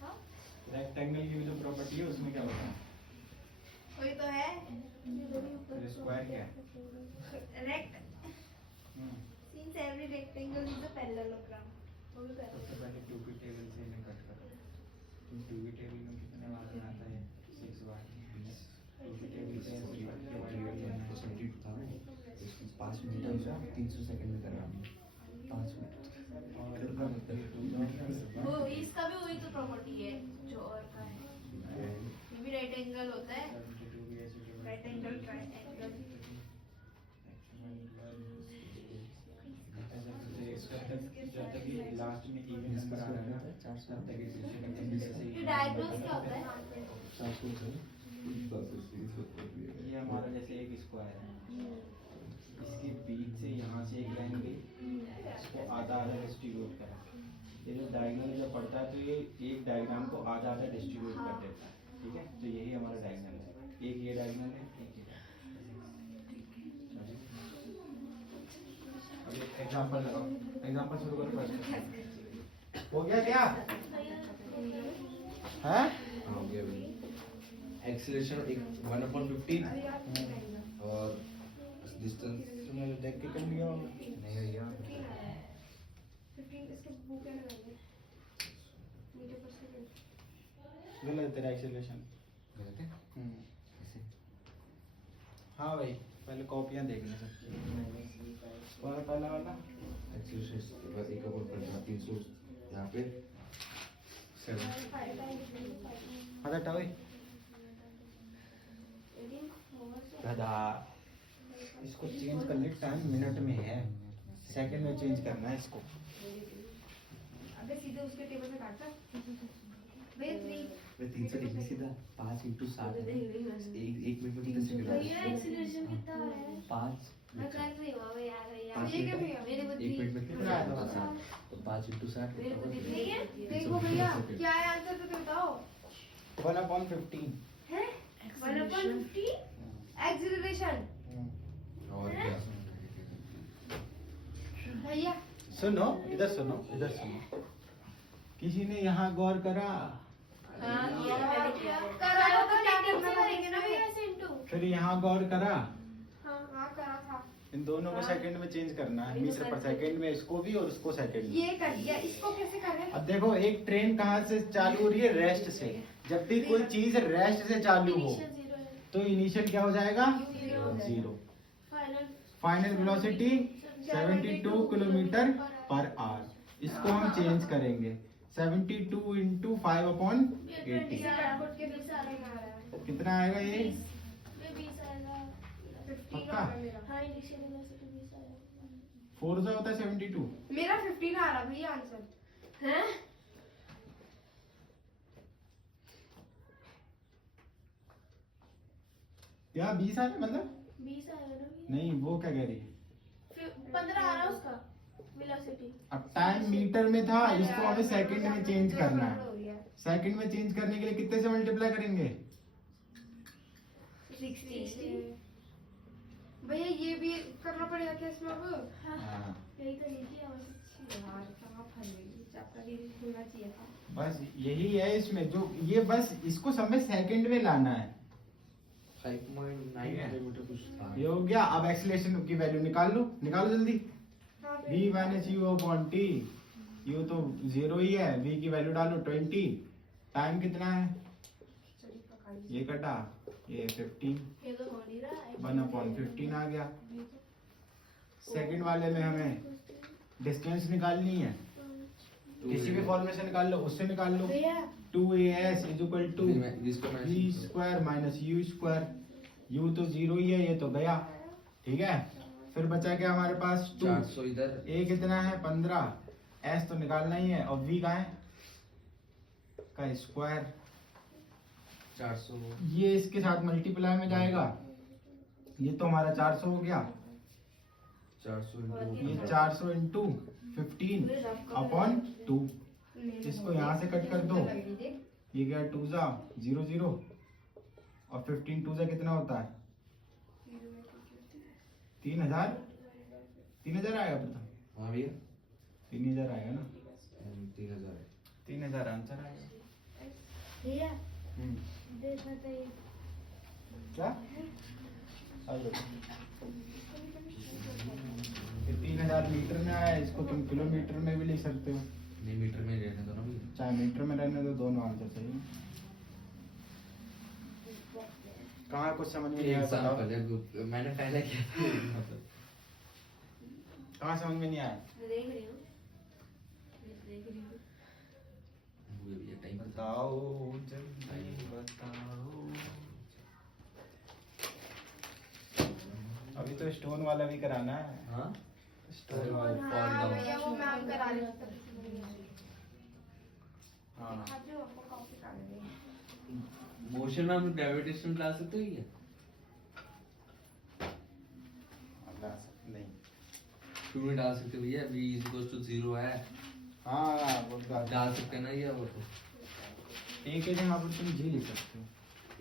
हाँ रेक्टेंगल की भी जो प्रॉपर्टी है उसमें क्या बताओ? वही तो है। स्क्वायर क्या है? Rect since every rectangle is a parallelogram। वो भी सबसे पहले 2 की टेबल से इन्हें कट करो। 2 की टेबल में कितने बार आता है? 6 बार। 2 की टेबल से ऐसे डिवाइड करना है। 72 था ना, उसको 5 मिनट में 300 सेकंड में करवानी है। वो इसका भी वही तो प्रॉपर्टी है जो और का है, ये भी राइट एंगल होता है, राइट एंगल ट्रायंगल। लास्ट में इवन नंबर आ रहा है ना, तब तक ये डायगोनल क्या होता है? ये हमारा जैसे एक स्क्वायर है, इसके बीच से यहाँ से एक लाइन गई, इसको आधा आधा डिस्ट्रीब्यूट करा। ये जो डायगोनल जब पड़ता है तो ये एक डायग्राम को आधा आधा डिस्ट्रीब्यूट कर देता है, ठीक है। तो यही हमारा डायगोनल है, एक ये डायगोनल है, एक ये डायगोनल। अब एग्जांपल लगाओ, एग्जांपल शुरू करो फर्स्ट। हो गया क्या है? हो गया भाई। एक्सीलरेशन 1/15 और डिस्टेंस तुमने देख के कर लिया होगा। नहीं भैया 15 इसके बुक है लगाएंगे मीटर पर सेकंड। गलत है तेरा एक्सेलरेशन। गलत है ऐसे हाँ भाई, पहले कॉपियां देखना सबकी। और पहला वाला एक्सीलरेशन बस एक और कर 300 यहाँ पे 7 हटा टावे गधा। इसको चेंज करने टाइम मिनट में है, सेकंड में चेंज करना है इसको। अबे सीधे उसके टेबल पे काटना भैया 3 वे 300 लिखने सीधा 5 × 60 एक मिनट में कितने सेकंड भैया एक्सीलरेशन कितना है? 5 मैं कर रही हूँ अबे यार भैया। ये क्या भैया मेरे को 1 मिनट में कितना आया था? 7 तो 5 × 60 मेरे को दिख रही है? देखो भैया क्या है आंसर तो बताओ 1/15। हैं 1/50 एक्सीलरेशन और क्या भैया सुनो इधर सुनो, इधर सुनो। किसी ने यहाँ गौर करा? हाँ किया था मैंने किया। करा तो क्या सेकंड करना से करेंगे ना पड़ेगा भैया ऐसे इंटू। फिर यहाँ गौर करा? हाँ करा था इन दोनों को सेकंड में चेंज करना है, मीटर पर सेकंड में, इसको भी और उसको सेकंड में। ये कर दिया इसको कैसे करें अब देखो एक ट्रेन कहाँ से चालू हो रही है? रेस्ट से। जब भी कोई चीज रेस्ट से चालू हो इनिशियल 0 है। तो इनिशियल क्या हो जाएगा? Zero. 0। Final final velocity 72 kilometre per hour. इसको हम चेंज करेंगे 72 × 5/80। कट के 20 आ रहा है कितना आएगा ये? 20 आएगा। 15 पक्का? आ रहा है मेरा हाँ इनिशियल वेलोसिटी 20 आएगा। 4 से होता है 72। मेरा 15 आ रहा भैया आंसर हैं? क्या 20 आ रहा है मतलब? 20 आएगा ना भैया? नहीं, वो क्या कह रही है? फिर 15 आ रहा है उसका वेलोसिटी। अब टाइम मीटर में था, इसको हमें सेकंड में चेंज करना है। हो गया सेकंड में चेंज करने के लिए कितने से मल्टीप्लाई करेंगे? 60। भैया ये भी करना पड़ेगा क्या इसमें अब हाँ। यही तो नहीं किया बस। यार कहाँ फंस गई चैप्टर ही होना चाहिए था बस यही है इसमें, जो ये बस इसको समय सेकंड में लाना है। 5.9 किलोमीटर कुछ था ये हो गया। अब एक्सीलरेशन की वैल्यू निकाल लो, निकालो जल्दी। हाँ v - u/t, u तो 0 ही है, v की वैल्यू डालो 20। टाइम कितना है? खिचड़ी पकाई ये कटा, ये 15, ये तो हो नहीं रहा है। 1/15 आ गया। सेकंड वाले में हमें डिस्टेंस निकालनी है, किसी भी फॉर्मूले से निकाल लो, उससे निकाल लो। भैया 2as = जिसको मैं v² - u²। u तो 0 ही है, ये तो गया, ठीक है। फिर बचा क्या हमारे पास? 2। 400 इधर a कितना है? 15। s तो निकालना ही है, और v का है का स्क्वायर। 400 ये इसके साथ मल्टीप्लाई में जाएगा, ये तो हमारा 400 हो गया। 400 ये 400 × 15/2। इसको यहाँ से कट कर दो, ये गया 2 × 0 0, और 15 2 × कितना होता है? 3000 आएगा प्रथम। हाँ भैया 3000 आएगा ना? 3000 है 3000 आंसर आएगा। भैया हम्म, देख बताइए। क्या? ये 3000 मीटर में आया, इसको तुम किलोमीटर में भी लिख सकते हो, नहीं मीटर में रहने दो ना भैया चाहे मीटर में रहने दो, दोनों आंसर सही है। कहाँ कुछ समझ में नहीं आया बताओ। एग्जांपल है मैंने पहले किया था मतलब कहाँ समझ में नहीं आया? मैं देख रही हूँ, मैं देख रही हूँ। ये टाइम बताओ जल्दी बताओ। अभी तो स्टोन वाला भी कराना है। हाँ स्टोन वाला। हाँ भैया वो मैम करा रही थी। हाँ दिखाती हूँ आपको कॉपी कर रही है। मोशन में हम ग्रेविटेशन ला सकते हैं क्या? नहीं। क्यों नहीं डाल सकते भैया? v = 0 है। हाँ वो डाल सकते हैं ना ये वो तो। एक के जगह पर तुम जी लिख सकते हो।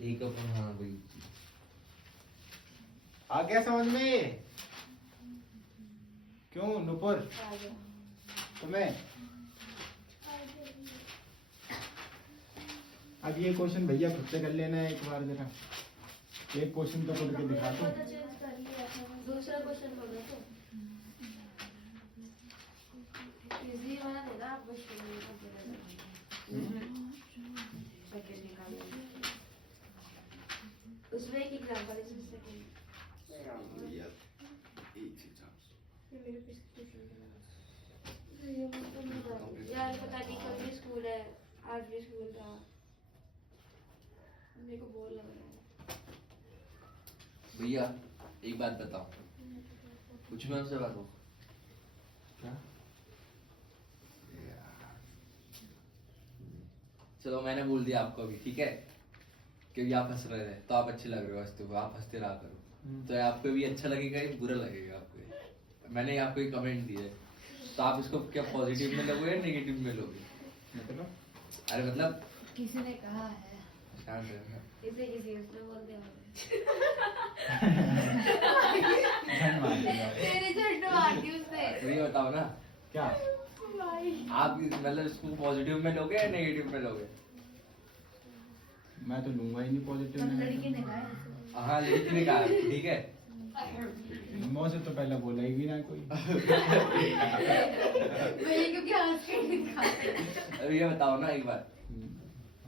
एक अपन हाँ वही। आ गया समझ में? क्यों नुपुर आ गया। तुम्हें? अब ये क्वेश्चन भैया खुद से कर लेना है एक बार जरा। एक क्वेश्चन तो करके दिखा दो। दूसरा क्वेश्चन बोलो तो इजी वाला देना आप मुश्किल सेकंड निकालो। उसमें एक एग्जांपल है इसमें सेकंड ये मेरे प्रेजेंटेशन यार पता नहीं कल भी स्कूल है आज भी स्कूल था मेरे को बोर लग रहा है। भैया एक बात बताओ, कुछ मैं आपसे बात हो क्या? चलो मैंने बोल दिया आपको अभी, ठीक है? क्योंकि आप हंस रहे थे तो आप अच्छे लग रहे हो, हंसते हुए आप हंसते रहा करो, तो आपको भी अच्छा लगेगा या बुरा लगेगा आपको? मैंने आपको एक कमेंट दिया है, तो आप इसको क्या पॉजिटिव में लोगे या नेगेटिव में लोगे? मतलब अरे मतलब किसी ने कहा है शांत रहना। इसे किसी उसने बोल दिया धन मान लिया। तेरे झंड मारती उससे। तो ये बताओ ना, क्या आप मतलब इसको पॉजिटिव में लोगे या नेगेटिव में लोगे? मैं तो लूंगा ही नहीं पॉजिटिव में। लड़की ने कहा है। हाँ लड़की ने कहा, ठीक है? मुँह से तो पहले बोला ही भी ना कोई। भैया क्योंकि हंस के दिखाते हैं। अभी ये बताओ ना एक बार,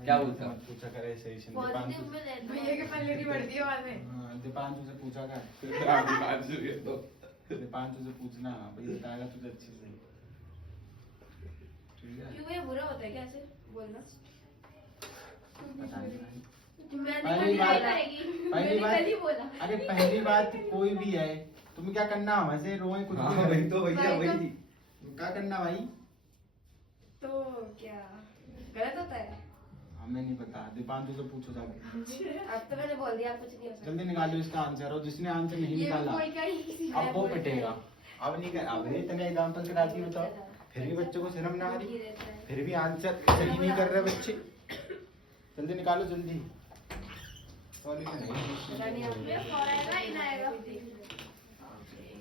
क्या बोलता? मत पूछा करे सही से। पॉजिटिव में लेना भैया के पल्ले की बढ़ती है बाद में। हाँ, दीपांशु से पूछा कर। दीपांशु से पूछना भाई बताएगा तुझे अच्छे से। ठीक है? क्यों ये बुरा होता है क्या ऐसे बोलना? पता नहीं भाई। मैंने पहली कभी बात- नहीं करेगी पहली मैंने कल ही बात बोला। अरे पहली बात कोई भी है, तुम्हें क्या करना वैसे रोए कुछ हाँ भी करे। वही तो भैया भाई तो- वही। क्या करना भाई? तो क्या गलत होता है? हमें नहीं पता, दीपांशु से पूछो जाके। अब तो मैंने बोल दिया, आप कुछ नहीं हो सकता। जल्दी निकालो इसका आंसर, और जिसने आंसर नहीं ये निकाला कोई क्या ही अब वो पिटेगा। अब नहीं कर, अब इतने एग्जाम्पल कराती बताओ, फिर भी बच्चों को शर्म ना आ रही, फिर भी आंसर सही नहीं कर रहे बच्चे। जल्दी निकालो जल्दी। सॉल्यूशन रानी आप है। में फॉर आएगा इन आएगा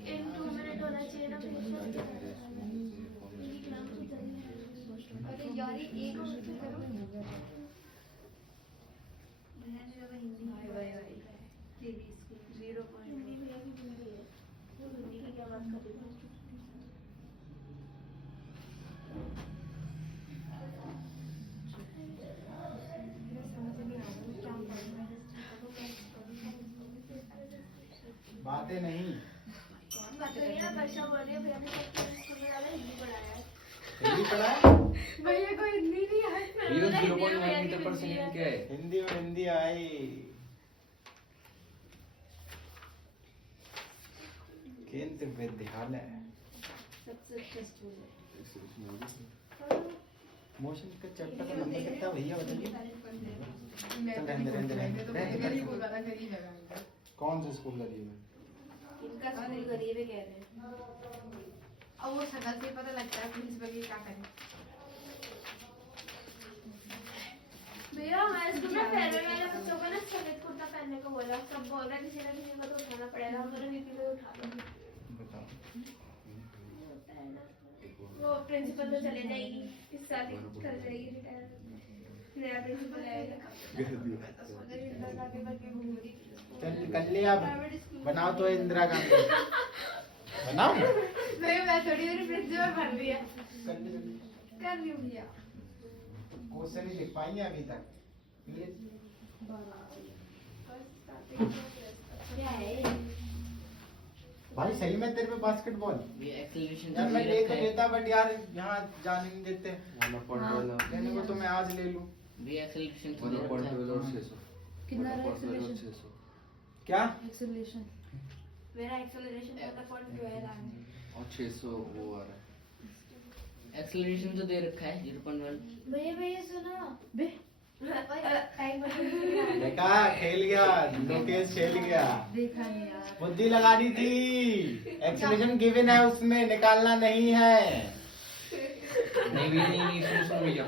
इन 2 मिनट होना चाहिए ना। अरे यार ये एक करो। भाई भाई भाई 0 पॉइंट हिंदी की क्या बात कर रही हो? बातें नहीं, कौन बात कर रही है? वर्षा बोल रही है भैया ने स्कूल में ज्यादा हिंदी पढ़ाया है। हिंदी पढ़ा है? भैया को हिंदी नहीं है। ये 0.1 मीटर पर सेकंड क्या है? हिंदी और हिंदी आई। केंद्र विद्यालय सक्सेसफुल मोशन का चैप्टर का नंबर कितना भैया बताइए? कौन सा स्कूल लगी है? इनका स्कूल गरीब है कह रहे हैं। अब वो शकल से पता लगता है प्रिंसिपल की क्या करें। भैया हमारे स्कूल में फेयरवेल वाले बच्चों को ना सफेद कुर्ता पहनने को बोला, सब बोल रहे हैं किसी ना किसी को तो उठाना पड़ेगा, हमारे वीपी में उठा लो। बताओ। होता है ना, वो प्रिंसिपल तो चले जाएगी, इस साल ही कर जाएगी रिटायर, नया प्रिंसिपल आएगा। चल कर लिया, बनाओ तो इंदिरा गांधी बनाओ। मैं थोड़ी देर प्रिंसिपल बन रही है। कर ले जल्दी। कर रही हूँ भैया। क्वेश्चन ही लिख पाई है अभी तक। क्या है ये? भाई सही में तेरे पे बास्केटबॉल ये एक्सेलरेशन यार मैं ले तो लेता बट यार यहाँ जाने नहीं देते वाला पॉइंट लेने को तो मैं आज ले लूँ ये एक्सेलरेशन वाला पॉइंट और 600 कितना वाला point acceleration? 600 क्या एक्सेलरेशन मेरा एक्सेलरेशन पता 0.12 है और 600 वो आ रहा है। एक्सेलरेशन तो दे रखा है 0.1 भैया भैया सुनो बे टाइम देखा खेल गया लोकेश खेल गया देखा नहीं यार बुद्धि लगानी थी एक्सेलरेशन गिवन है उसमें निकालना नहीं है नहीं भैया नहीं सुनो सुनो भैया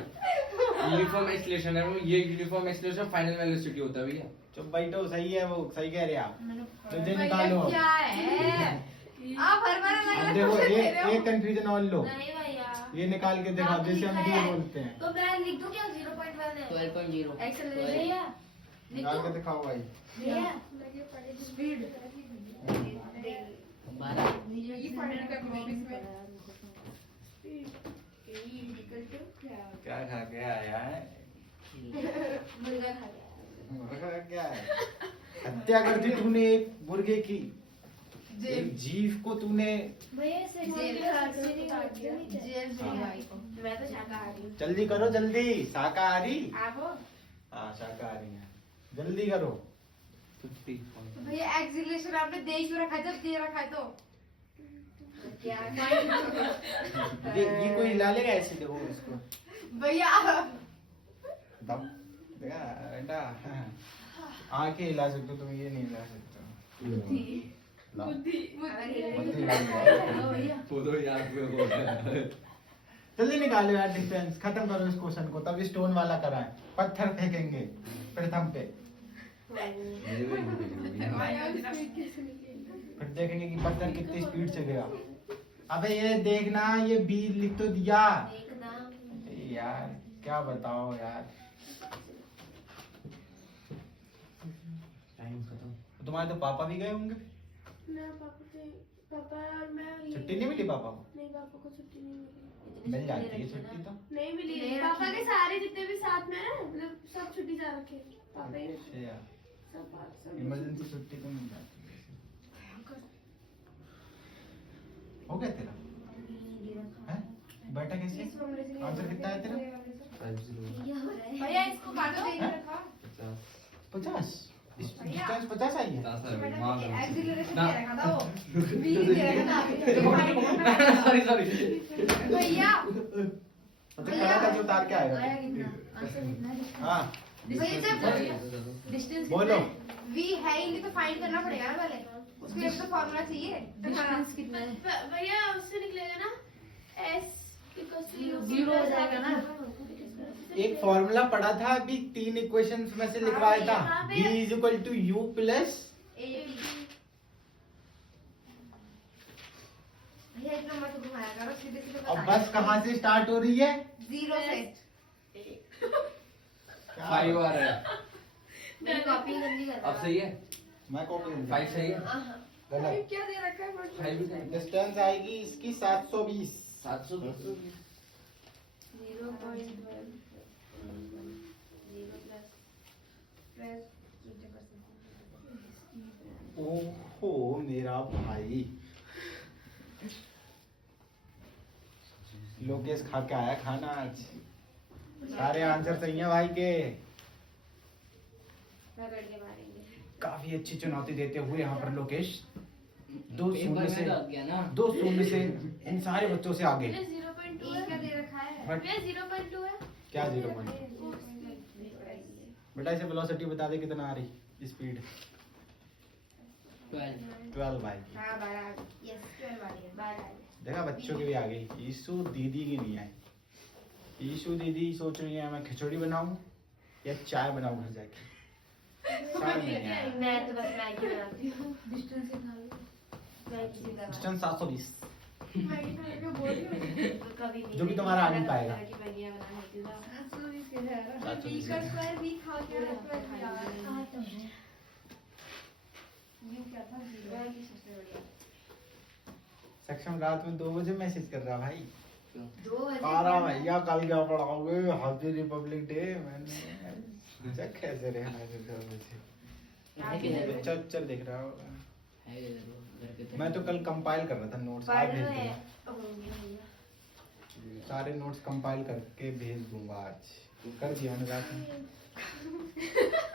यूनिफॉर्म एक्सेलरेशन है वो ये यूनिफॉर्म एक्सेलरेशन फाइनल वेलोसिटी होता है भैया चुप बैठो सही है वो सही कह रहे आप मुझे भैया निकालो क्या है आप हर बार अब अलग देखो क्वेश्चन दे रहे हो ये कंफ्यूजन और लो नहीं भैया ये निकाल के दिखाओ जैसे हम लिखा जो है। बोलते हैं तो मैं लिख दूं क्या 0.1 है 12.0 एक्सेलरेशन भैया निकाल के दिखाओ भाई भैया स्पीड 12 क्या खा के आया है मुर्गा खा गया मुर्गा क्या है हत्या कर दी तूने एक मुर्गे की एक जीव को तूने भैया से जेल से आई को मैं तो शाकाहारी हूँ जल्दी करो जल्दी शाकाहारी आप हो हाँ शाकाहारी है जल्दी करो 50 भैया एक्सेलरेशन आपने दे क्यों रखा है जब दे रखा है तो क्या ये कोई हिला लेगा ऐसे देखो इसको भैया दम देखा बेटा आंखें हिला सकते हो तुम ये नहीं हिला सकते ला। बुद्धि हिला लो। वो तो याद में हो गया जल्दी निकालो यार डिफेंस खत्म करो इस क्वेश्चन को तब स्टोन वाला कराएं पत्थर फेंकेंगे प्रथम पे फिर देखेंगे कि पत्थर कितनी स्पीड से गया अबे ये देखना ये बी लिख तो दिया देखना यार क्या बताओ यार टाइम खत्म तुम्हारे तो पापा भी गए होंगे ना पापा और मैं छुट्टी नहीं मिली पापा को नहीं पापा को छुट्टी नहीं मिली मिल जाती है छुट्टी तो नहीं मिली नहीं पापा रखी। के सारे जितने भी साथ में हैं मतलब सब छुट्टी जा रखे हैं। पापा ही अच्छा यार सब इमरजेंसी छुट्टी तो मिल जाती है हो गया तेरा हैं बैठा कैसे आंसर कितना है तेरा 50 भैया इसको काटो दे रखा 50 डिस्टेंस 50 आई है एक्सेलरेशन ना। दे रखा था वो बी दे रखा था सॉरी सॉरी भैया मतलब खड़ा था जो उतार के आएगा आंसर कितना है हाँ भैया जब डिस्टेंस बोलो वी है ही नहीं तो फाइंड करना पड़ेगा ना पहले उसके लिए तो फार्मूला चाहिए डिस्टेंस कितना है भैया उससे निकलेगा ना S जीरो हो जाएगा ना एक फॉर्मूला पढ़ा था अभी 3 इक्वेशंस में से लिखवाया था हाँ, b is equal to u plus भैया एक नंबर तो घुमाया करो सीधे सीधे अब बस कहाँ से स्टार्ट हो रही है जीरो से क्या 5 आ रहा है मेरी कॉपी गंदी कर अब सही है मैं कॉपी 5 सही है गलत क्या दे रखा है 5 भी सही है। डिस्टेंस आएगी इसकी 720 700 ओहो मेरा भाई लोकेश खा के आया खाना आज सारे आंसर सही हैं भाई के काफी अच्छी चुनौती देते हुए यहाँ पर लोकेश 2-0 से लग गया ना 2-0 से इन सारे बच्चों से आगे 0.2 है क्या दे रखा है बट भैया 0.2 है क्या 0 बेटा इसे वेलोसिटी बता दे कितना आ रही स्पीड 12 12 भाई हाँ 12 यस 12 आ गया देखा बच्चों की भी आ गई ईशु दीदी की नहीं आई ईशु दीदी सोच रही है मैं खिचड़ी बनाऊं या चाय बनाऊं घर जाके समझ नहीं आया। मैं तो बस मैगी बनाती हूँ डिस्टेंस कितना है मैगी से करवा डिस्टेंस 720 मैगी खाने के बोल रही हूँ कभी नहीं जो कि तुम्हारा आ नहीं पाएगा। मैगी बना लेती हूँ 720 के है यार 720 का स्क्वायर भी खा के रखा है यार कहाँ तो है ये क्या था जीरो मैगी सबसे बढ़िया सक्षम रात में 2 बजे मैसेज कर रहा भाई 2 बजे आ रहा भैया कल क्या पढ़ाओगे हैप्पी रिपब्लिक डे मैंने चेक कैसे रहना है 2 बजे है किधर पिक्चर देख रहा होगा है किधर मैं तो कल कंपाइल कर रहा था नोट्स, आज पढ़ भेज रहे दूंगा। हैं। हो गया भैया। सारे नोट्स कंपाइल करके भेज दूंगा आज। कर दिया अनुराग ने।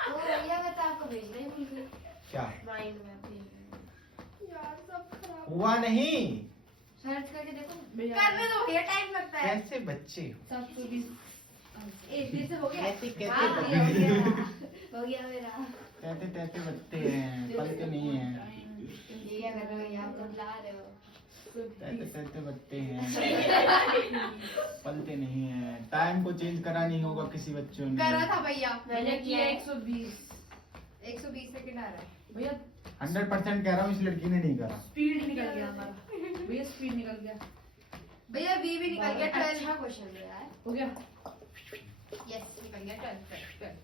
वो भैया मैं तो आपको भेजना ही भूल गई। क्या माइंड में भेज यार सब खराब हुआ नहीं? सर्च करके देखो। करने दो भैया, टाइम लगता है। कैसे बच्चे हो? 80 से हो गया। कैसे कैसे हाँ, बच्चे हो गया। हो? हो गया मेरा। कहते कहते बच्चे हैं, पलते नहीं हैं। ये क्या कर रहे हो यहाँ पर ला रहे हो? कहते कहते बच्चे हैं, पलते नहीं हैं। टाइम को चेंज करा नहीं होगा किसी बच्चों ने। करा था भैया। मैंने किया 120 120 सेकंड आ रहा है। भैया 100% कह रहा हूँ, इस लड़की ने नहीं करा। स्पीड निकल गया हमारा, भैया स्पीड निकल गया। भैया बी भी निकल गया। 12 अच्छा क्वेश्चन है यार। हो गया। यस निकल गया। 12।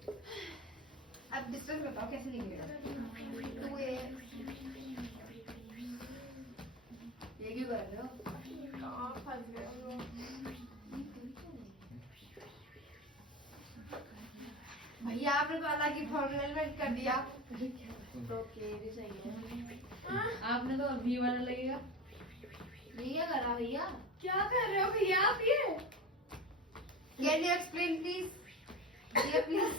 अब डिस्टेंस बताओ कैसे निकलेगा। 2a ये क्यों कर रहे हो? कहाँ फंस गए हो? भैया आपने तो अलग ही फॉर्मूला कर दिया। ओके भी सही है। आपने तो अभी वाला लगेगा। भैया करा भैया। क्या कर रहे हो भैया आप ये? Can you explain please? भैया प्लीज।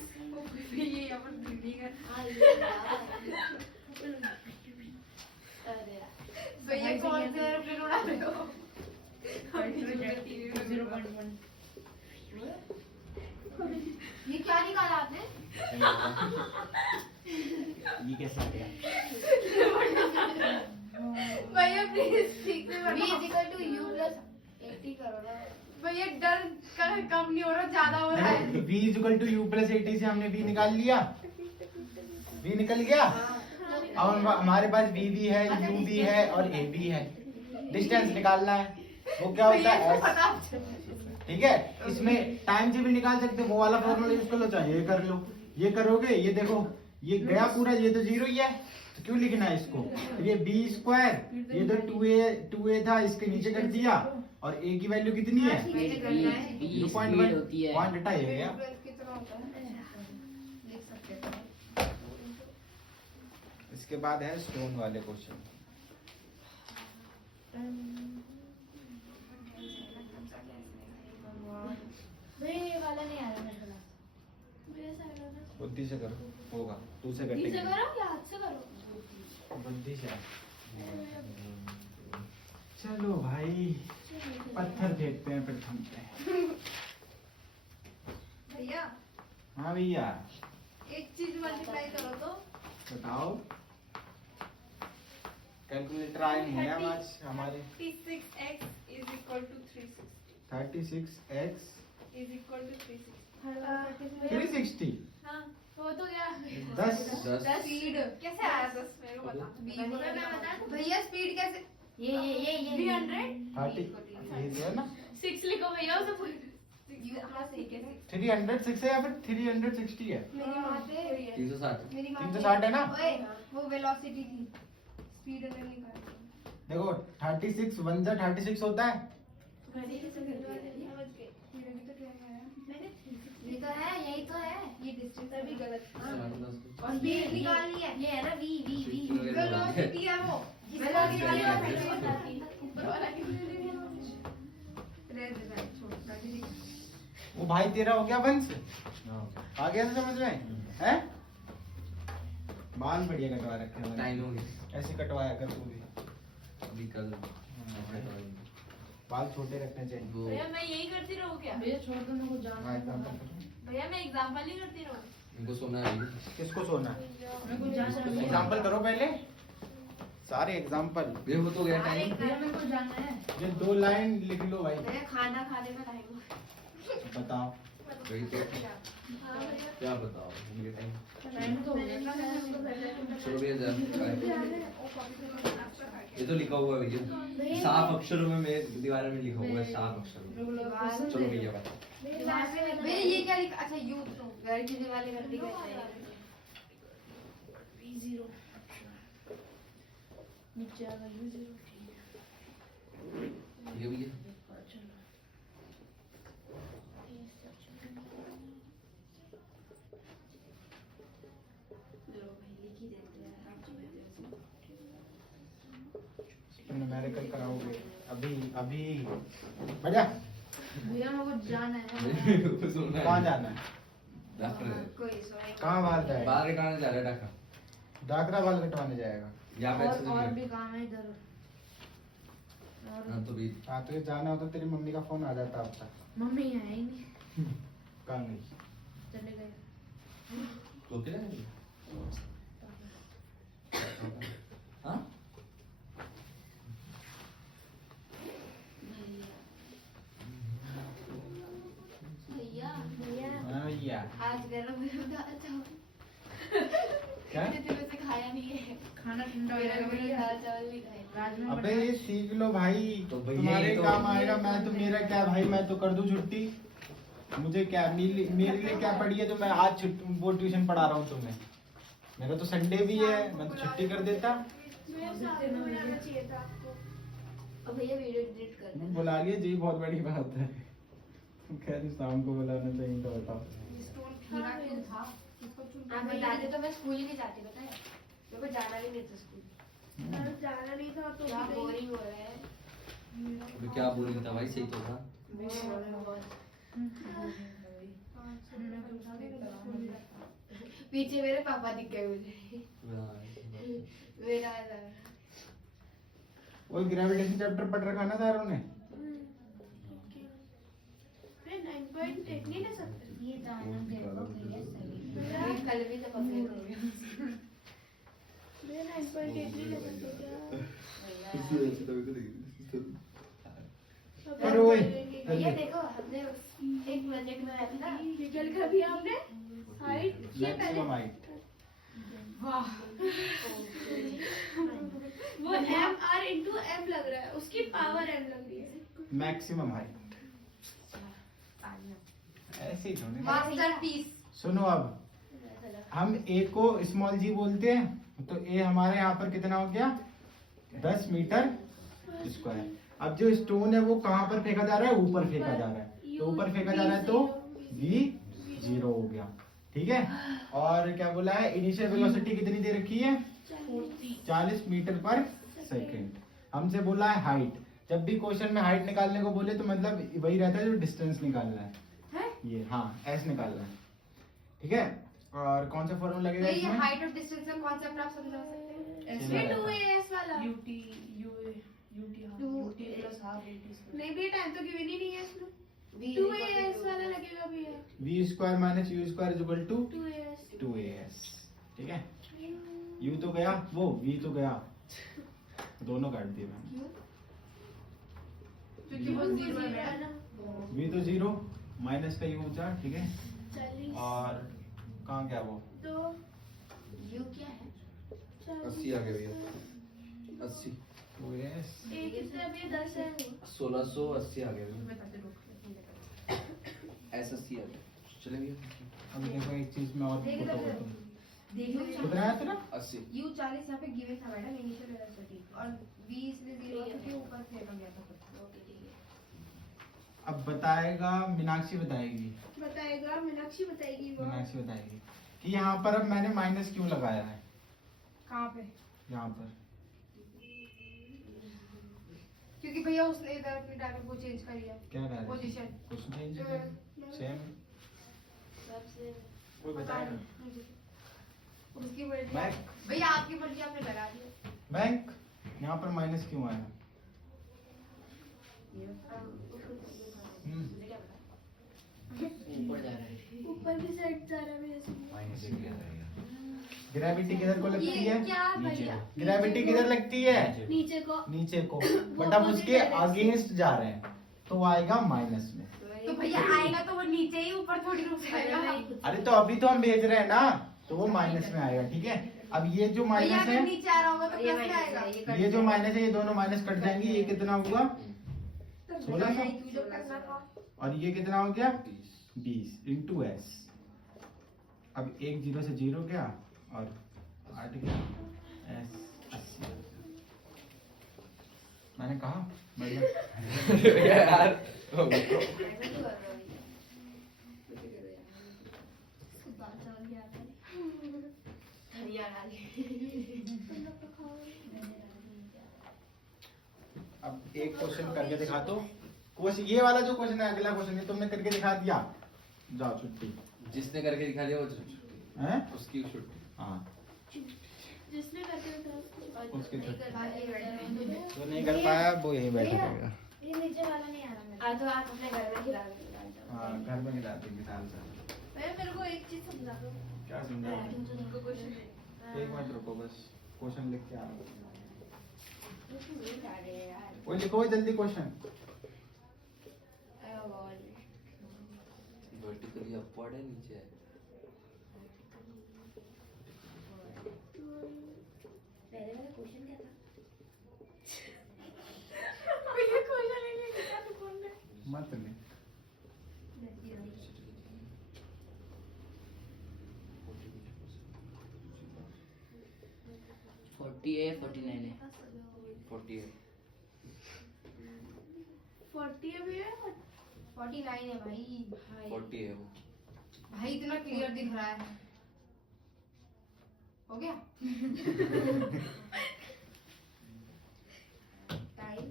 ये अपन भिंडी कर। हाँ ये अरे यार। भैया कौन से एयरप्लेन उड़ा रहे हो? 0.1 ये क्या निकाला आपने? ये कैसे आ गया? भैया प्लीज ठीक से v बताओ। इक्वल टू u प्लस 80 करो ना। भैया डर कम नहीं हो रहा, ज्यादा हो रहा है। v equal to u plus 80 से हमने v निकाल लिया। v निकल गया। अब हमारे पास v भी है, u भी है और a भी है। डिस्टेंस निकालना है। वो क्या होता भैया है इसको s। पता। ठीक है, इसमें टाइम से भी निकाल सकते हो। वो वाला फॉर्मूला यूज कर लो, चाहे ये कर लो। ये करोगे, ये देखो ये गया पूरा, ये तो जीरो ही है, तो क्यों लिखना है इसको? ये बी स्क्वायर, ये तो 2a था, इसके नीचे कर दिया। और a की वैल्यू कितनी है? स्पीड 0.1 होती है। वहाँ डटा है क्या? कितना होता है लिख सकते हो। इसके बाद है स्टोन वाले क्वेश्चन। भैया ये वाला नहीं आ रहा मेरे पास। भैया साइड वाला। बुद्धि से करो, होगा। तू से नीचे कटेगा। करो या हाथ से करो? बुद्धि से। चलो भाई, पत्थर फेंकते हैं फिर थमते हैं। भैया हाँ भैया एक चीज मल्टीप्लाई करो तो बताओ। कैलकुलेटर आए नहीं है आज हमारे। 36x is equal to 360 36x is equal to 360। 360 हाँ हो तो गया। 10 स्पीड कैसे आया 10 मेरे को बता। मैं बता दूं? भैया स्पीड कैसे? ये 300 30 ये जो है ना 6 लिखो भैया उसे पूरी। यू प्लस ए कैसे? 306 है या फिर 360 है? मेरी माँ से 360 मेरी माँ 360 है ना? ओए वो वेलोसिटी थी, स्पीड अंदर निकाल। देखो 36 1 जा 36 होता है। ये तो है, यही तो है। ये डिस्टेंस अभी गलत था। और स्पीड निकालनी है। ये है ना v वेलोसिटी है वो। वेलोसिटी वाली बात वेलोसिटी है। बताती है। ऊपर वाला की रेड डिजाइन छोड़ 36। वो भाई तेरा हो गया वंश, आ गया था समझ में है? बाल बढ़िया कटवा रखे हैं टाइम हो मैंने। गया ऐसे कटवाया कर तू भी। अभी कल बाल छोटे रखने चाहिए। वो भैया मैं यही करती रहूं क्या? भैया छोड़ दो, मेरे को हाँ, जाना एग्जाम्पल है। करो। भैया मैं एग्जाम्पल ही करती रहूं। इनको सोना है अभी। किसको सोना? मेरे को जाना है भैया। एग्जाम्पल करो पहले, सारे एग्जाम्पल। ये हो तो गया टाइम। भैया मेरे को जाना है। ये 2 लाइन लिख लो भाई। भैया खाना खाने का टाइम हो बताओ। वही तो हाँ भैया। क्या बताओ मुझे टाइम। टाइम तो हो गया। चलो भैया जा। ये तो लिखा हुआ है भैया, साफ अक्षरों में मेरे दीवार में लिखा हुआ है, साफ अक्षरों में। मेरे को लगा क्वेश्चन चलो दे भैया दो। बताओ। भैया ये क्या लिखा? अच्छा यू तो घर की दिवाली करती कैसे है? V0 नीचे आ गया U0। ये भैया लो भाई लिख ही देते हैं आप जो कहते हो। अभी अभी बढ़िया। भैया मेरे को जाना है। सुनना है। कहाँ जाना है? डॉक्टर कोई सोए कहाँ बाल जाएगा? बाल कटाने जा रहा है डॉक्टर। डाकरा बाल कटवाने जाएगा। यहाँ पे अच्छे से और नहीं भी काम है इधर। और हाँ तो भी हाँ तुझे जाना होता तेरी मम्मी का फोन आ जाता अब तक। मम्मी है ही नहीं, कहाँ गई? चले गए। तो क्या है? हाँ भैया हाँ भैया। आज गरम गरम दाल चावल क्या? मैंने दिनों से खाया नहीं है। खाना ठंडा हो मेरा जाएगा भी भैया। दाल चावल नहीं खाए। राजमा अबे ये सीख लो भाई, तो भैया तुम्हारे ये तो- काम आएगा। मैं तो मेरा क्या भाई, मैं तो कर दूं छुट्टी। मुझे क्या मेरे लिए क्या पड़ी है, तो मैं आज वो ट्यूशन पढ़ा रहा हूँ तुम्हें। मेरा तो संडे भी है, मैं तो छुट्टी कर देता। मेरे साथ में बुलाना चाहिए था आपको। अब भैया वीडियो डिलीट कर दे। बुला लिए जी, बहुत बड़ी बात है। खैर शाम को बुलाना चाहिए तो बताओ। स्टोन फिरा क्यों था? आप बताते तो मैं स्कूल ही नहीं जाती, पता है मेरे को जाना भी नहीं था स्कूल। सर जाना नहीं था तो क्या भी गई। बोरिंग हो रहा है। अभी क्या बोल रही था भाई, सही तो था। पीछे मेरे पापा दिख गए मुझे। मेरा वो ग्रेविटेशन चैप्टर पढ़ रखा ना सारों ने। मैं 9.8 नहीं ले सकते। ये जाना देखो भैया सही। कल भी तो पकड़े हो गया। मैं 9.8 नहीं ले सकते क्या? पर ओए, भैया देखो हमने एक प्रोजेक्ट में रखा था। निकल कर भी हमने हाइट ये पहले मैक्सिमम हाइट। वो एम आर इंटू एम लग रहा है, उसकी पावर एम लग रही है। मैक्सिमम हाइट ऐसे ही थोड़ी ना। मास्टरपीस। सुनो अब, हम ए को स्मॉल जी बोलते हैं, तो ए हमारे यहाँ पर कितना हो गया? 10 मीटर स्क्वायर। अब जो स्टोन है वो कहाँ पर फेंका जा रहा है? ऊपर फेंका जा रहा है। तो ऊपर फेंका जा रहा है तो v 0 हो गया। ठीक है। और क्या बोला है? इनिशियल वेलोसिटी कितनी दे रखी है? 40 मीटर पर सेकेंड। हमसे बोला है हाइट। जब भी क्वेश्चन में हाइट निकालने को बोले तो मतलब वही रहता है जो डिस्टेंस निकालना है। ये हाँ एस निकालना है। ठीक है। और कौन सा फॉर्मूला लगेगा ये इसमें? हाइट और डिस्टेंस का कॉन्सेप्ट आप समझा सकते हैं? ये 2as वाला यूटी प्लस हाफ एटी नहीं भी टाइम तो गिवन ही नहीं है इसमें। V 2as वाला लगेगा भैया। v square minus u square is equal to 2as 2as। ठीक है। u तो गया, वो v तो गया, दोनों काट दिए मैंने। क्योंकि वो 0 है ना। v तो 0 माइनस का u बचा। ठीक है। 40 और कहाँ गया वो? तो U क्या है? 80 आ गए भैया। 80 2as। ए कितना भी 10 है वो। 1680 आ गए भैया। ऐसा 80 आ गया। चले भैया। अब देखो एक चीज में और देख फोटो लो। होती देखो कितना आया तेरा? 80 U 40 यहाँ पे गिवन था मैडम इनिशियल वेलोसिटी और V इसलिए 0 क्योंकि ऊपर फेंका गया था। अब बताएगा मीनाक्षी, बताएगी बताएगा मीनाक्षी बताएगी वो। मीनाक्षी बताएगी कि यहाँ पर अब मैंने माइनस क्यों लगाया है। कहाँ पे? यहाँ पर क्योंकि भैया उसने इधर अपनी डायरेक्ट वो चेंज कर लिया क्या डाला? पोजीशन। कुछ नहीं सेम। सबसे कोई बताएगा? उसकी मर्जी। मैं भैया आपकी मर्जी आपने लगा दिया। बैंक यहाँ पर माइनस क्यों आया? ऊपर जा रहा है। ऊपर की साइड जा रहा है इसमें। माइनस 1 गया था ग्रेविटी किधर को लगती ये है? क्या नीचे भैया? को। ग्रेविटी किधर लगती है? नीचे को। नीचे को। बट हम उसके अगेंस्ट जा रहे हैं तो आएगा माइनस में। तो भैया आएगा तो वो नीचे ही ऊपर थोड़ी रुक जाएगा। अरे तो अभी तो हम भेज रहे हैं ना, तो वो माइनस में आएगा। ठीक है। अब ये जो भैया माइनस अगर है, नीचे आ रहा होगा तो प्लस में आएगा। ये जो माइनस है, ये दोनों माइनस कट जाएंगे। ये कितना हुआ? 1600। जो करना था। और ये कितना हो गया? 20 इंटू एस। अब एक 0 से 0 गया और 8 गया। एस 80। मैंने कहा बढ़िया। यार ऐसा क्यों कर रहे हो भैया? दाल चावल की आता है। धनिया डाली। तुम लोग तो खाओ। अब एक क्वेश्चन करके दिखा दो। क्वेश्चन ये वाला जो क्वेश्चन है, अगला क्वेश्चन है तुमने करके दिखा दिया, जाओ छुट्टी। जिसने करके दिखा दिया वो छुट्टी, हैं? उसकी छुट्टी। हाँ जिसने करके दिखाया उसकी छुट्टी। तो जो नहीं कर पाया वो यहीं बैठा रहेगा। ये नीचे वाला नहीं आ रहा मेरे। तो आप अपने घर में खिला दो। हाँ घर में खिला देंगे दाल चावल। मेरे को एक चीज समझा दो। क्या समझा? तुमको क्वेश्चन एक मिनट रुको बस, क्वेश्चन लिख के आ रहा हूँ। वो लिखो जल्दी क्वेश्चन। वर्टिकली अपवर्ड है, नीचे है। पहले वाला क्वेश्चन क्या था? मत ले। फोर्टी है 49 है। 40 है। 40 अभी है। 49 है भाई। 40 है वो। भाई इतना क्लियर दिख रहा है। हो गया? टाइम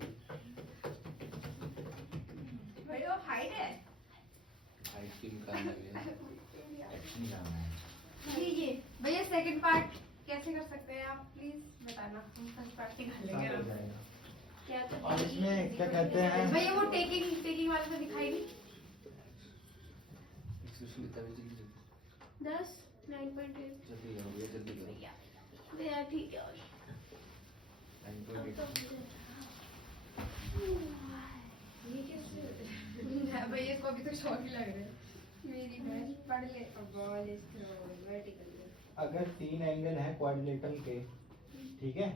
भाई वो हाइट है। हाइट की निकालना भी है। ये भैया सेकंड पार्ट कैसे कर सकते हैं आप प्लीज बताना, हम फर्स्ट पार्ट निकाल साथ हो लेंगे। जाएगा। क्या तो और इसमें क्या कहते हैं? भैया वो टेकिंग वाले से दिखाएगी। सुष्मिता भी जल्दी 10 9.8 जल्दी करो भैया, जल्दी करो। यार ठीक है। 9.8। ये कैसे भैया इसको अभी तो शौक ही लग रहा है। मेरी बहन पढ़ ले बॉल स्क्रॉल वर्टिकल अगर 3 एंगल है क्वाड्रिलेटरल के, ठीक है,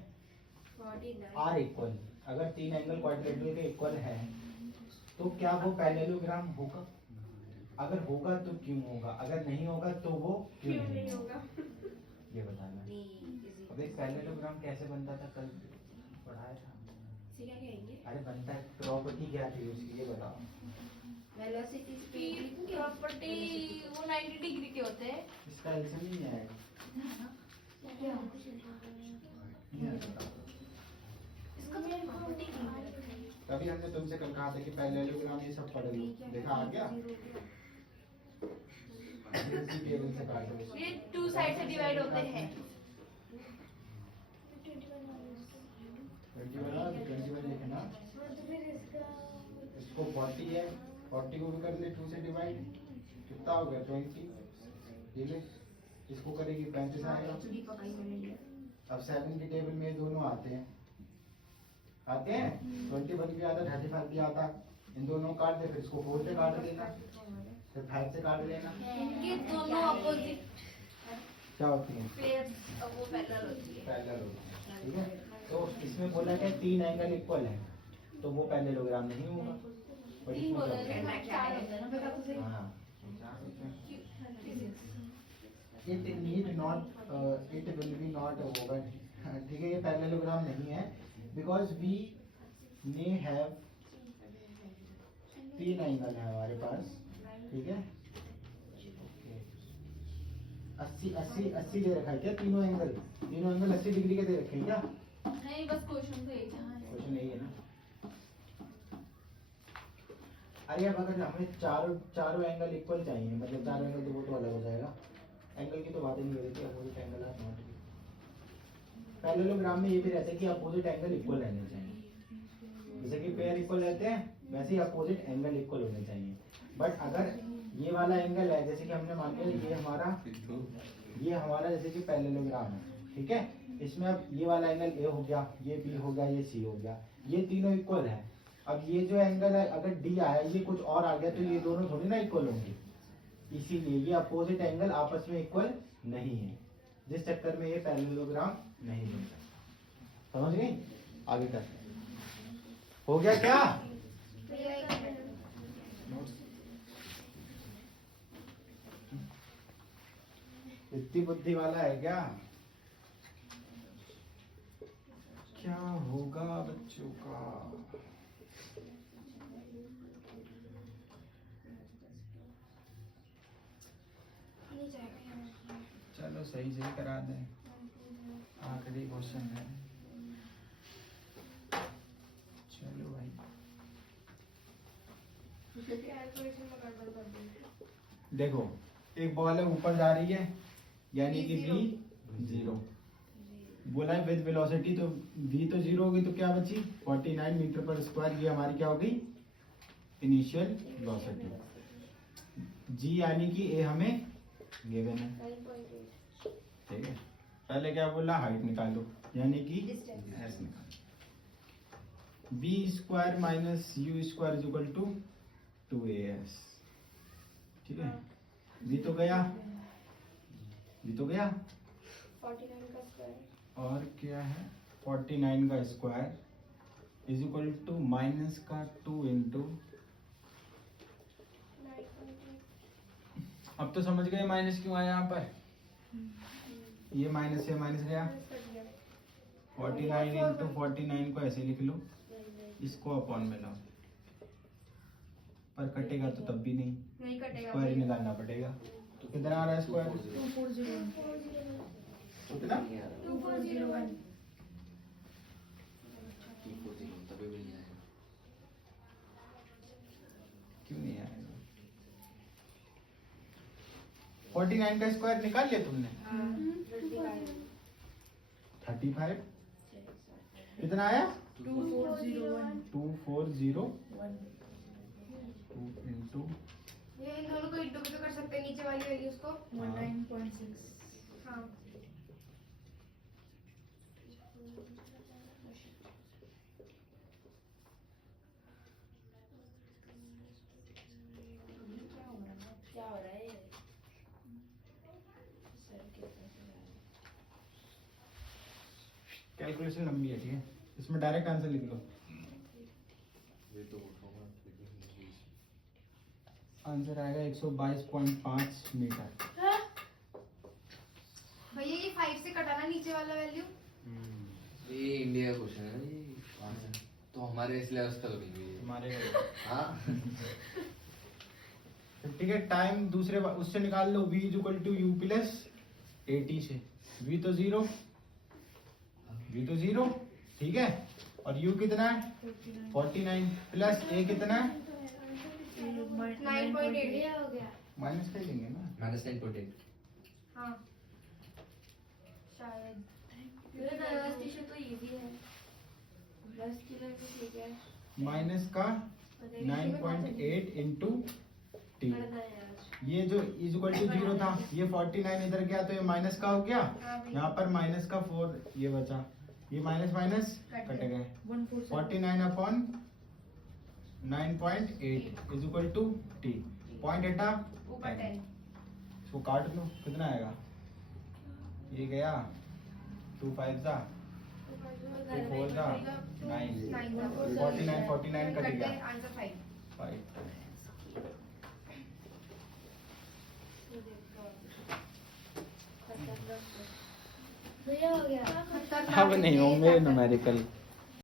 49 आर इक्वल, अगर 3 एंगल क्वाड्रिलेटरल के इक्वल है तो क्या वो पैरेललोग्राम होगा? अगर होगा तो क्यों होगा? अगर नहीं होगा तो वो क्यों नहीं होगा? ये बताना है। अब एक पैरेललोग्राम कैसे बनता था, कल पढ़ाया था। इसे क्या कहेंगे? अरे बनता है, प्रॉपर्टी क्या थी उसकी ये बताओ। वेलोसिटी स्पीड प्रॉपर्टी वो 90 डिग्री के होते हैं। इसका एल्सियम नहीं आएगा। ये बताओ। इसका तो प्रॉपर्टी तभी हमने तुमसे कल कहा था कि पैरेललोग्राम ये सब पढ़ लो, देखा आ गया। इसी टेबल से काट दो। ये 2 साइड से डिवाइड होते हैं। 21 लिखना। इसको 40 है, 40 को भी कर ले 2 से डिवाइड, कितना हो गया 20। ये ले, इसको करेगी 35 आएगा। अब 7 की टेबल में ये दोनों आते हैं 21 भी आता, 35 भी आता। इन दोनों को काट दे, फिर इसको 4 से काट देना, फिर 5 से काट लेना। इनके दोनों अपोजिट क्या होती है? पेयर्स वो पैरेलल होती है। पैरेलल होती है, ठीक है। तो इसमें बोला कि 3 एंगल इक्वल है तो वो पैरेललोग्राम नहीं होगा। और इसमें क्या होगा? हाँ, it need not it will be not होगा, ठीक है। ये पैरेललोग्राम नहीं है because we may have 3 angle है हमारे पास, ठीक है। 80 दे रखा है क्या? तीनों एंगल 80 डिग्री के दे रखे हैं क्या? नहीं बस क्वेश्चन तो यही था। क्वेश्चन यही है ना। अरे अब अगर हमें चारों एंगल इक्वल चाहिए, मतलब 4 एंगल तो वो तो अलग हो जाएगा। एंगल की तो बात ही नहीं हो रही थी, opposite angle are not equal. Parallelogram में ये भी रहता है कि अपोजिट एंगल इक्वल रहने चाहिए। जैसे कि पेयर इक्वल रहते हैं वैसे ही अपोजिट एंगल इक्वल होने चाहिए। बट अगर ये वाला एंगल है, जैसे कि हमने मान लिया ये हमारा जैसे कि पैरेललोग्राम है, ठीक है। इसमें अब ये वाला एंगल ए हो गया, ये बी हो गया, ये सी हो गया, ये तीनों इक्वल है। अब ये जो एंगल है अगर डी आया, ये कुछ और आ गया तो ये दोनों थोड़ी ना इक्वल होंगे, इसीलिए ये अपोजिट एंगल आपस में इक्वल नहीं है, जिस चक्कर में ये पैरेललोग्राम नहीं बनता। समझ गई? आगे कर, हो गया क्या? इतनी बुद्धि वाला है क्या? क्या होगा बच्चों का? चलो सही से करा दें, आखिरी क्वेश्चन है। चलो भाई। कैलकुलेशन में गड़बड़ कर दी। देखो एक बॉल है ऊपर जा रही है यानी कि v 0 बोला है विद वेलोसिटी, तो v तो 0 होगी तो क्या बची 49 मीटर पर स्क्वायर, ये हमारी क्या होगी इनिशियल वेलोसिटी। g यानी कि a हमें गिवन है, ठीक है। पहले क्या बोला हाइट निकालो यानी कि s निकालो, b square minus u square is equal to 2as, ठीक है। v तो गया 49 का स्क्वायर और क्या है 49 का square is equal to minus का 2 इंटू, 9.8 अब तो समझ गए माइनस क्यों आया यहाँ पर, ये माइनस से माइनस गया, 49 इंटू 49 को ऐसे लिख लो, इसको अपॉन में लाओ, पर कटेगा तो तब भी नहीं कटेगा स्क्वायर ही निकालना पड़ेगा। तो कितना आ रहा है स्क्वायर, 2401 कितना 2401 तभी भी नहीं आएगा। क्यों नहीं आएगा, 49 का स्क्वायर निकाल लिया तुमने, 35 कितना आया 2401 2401 2 इंटू ये इन दोनों को इंटू भी तो कर सकते हैं, नीचे वाली वैल्यूज को। 19.6 हाँ क्या हो रहा है सर के कैलकुलेशन लंबी है, ठीक है, इसमें डायरेक्ट आंसर लिख लो, ये तो उठाऊंगा आंसर आएगा 122.5 मीटर। भैया ये 5 से कटाना नीचे वाला वैल्यू। ये इंडिया का क्वेश्चन है ये, तो हमारे इस लेवल का तो नहीं है ये। हमारे हाँ ठीक है, टाइम दूसरे उससे निकाल लो, v is equal to u plus 80 से, v तो 0, ठीक है, और u कितना है 49 प्लस a कितना है 9.8 ये हो गया माइनस कर लेंगे ना, -9.8। हाँ शायद मेरा दरवाजा टिश्यू तो इजी है, बस के लिए तो ठीक है। माइनस का 9.8 इंटू टी, पढ़ना है आज। ये जो इज इक्वल टू 0 था, ये 49 इधर गया तो ये माइनस का हो गया, यहाँ पर माइनस का 4 ये बचा, ये माइनस माइनस कट गए, 49 upon 9.8 is equal to t, point हटा ऊपर 10। इसको काट लो कितना आएगा, ये गया 2 5 जा 2 4 जा 9, 49 कट गया आंसर 5। 5। भैया हो गया अब नहीं होंगे न्यूमेरिकल।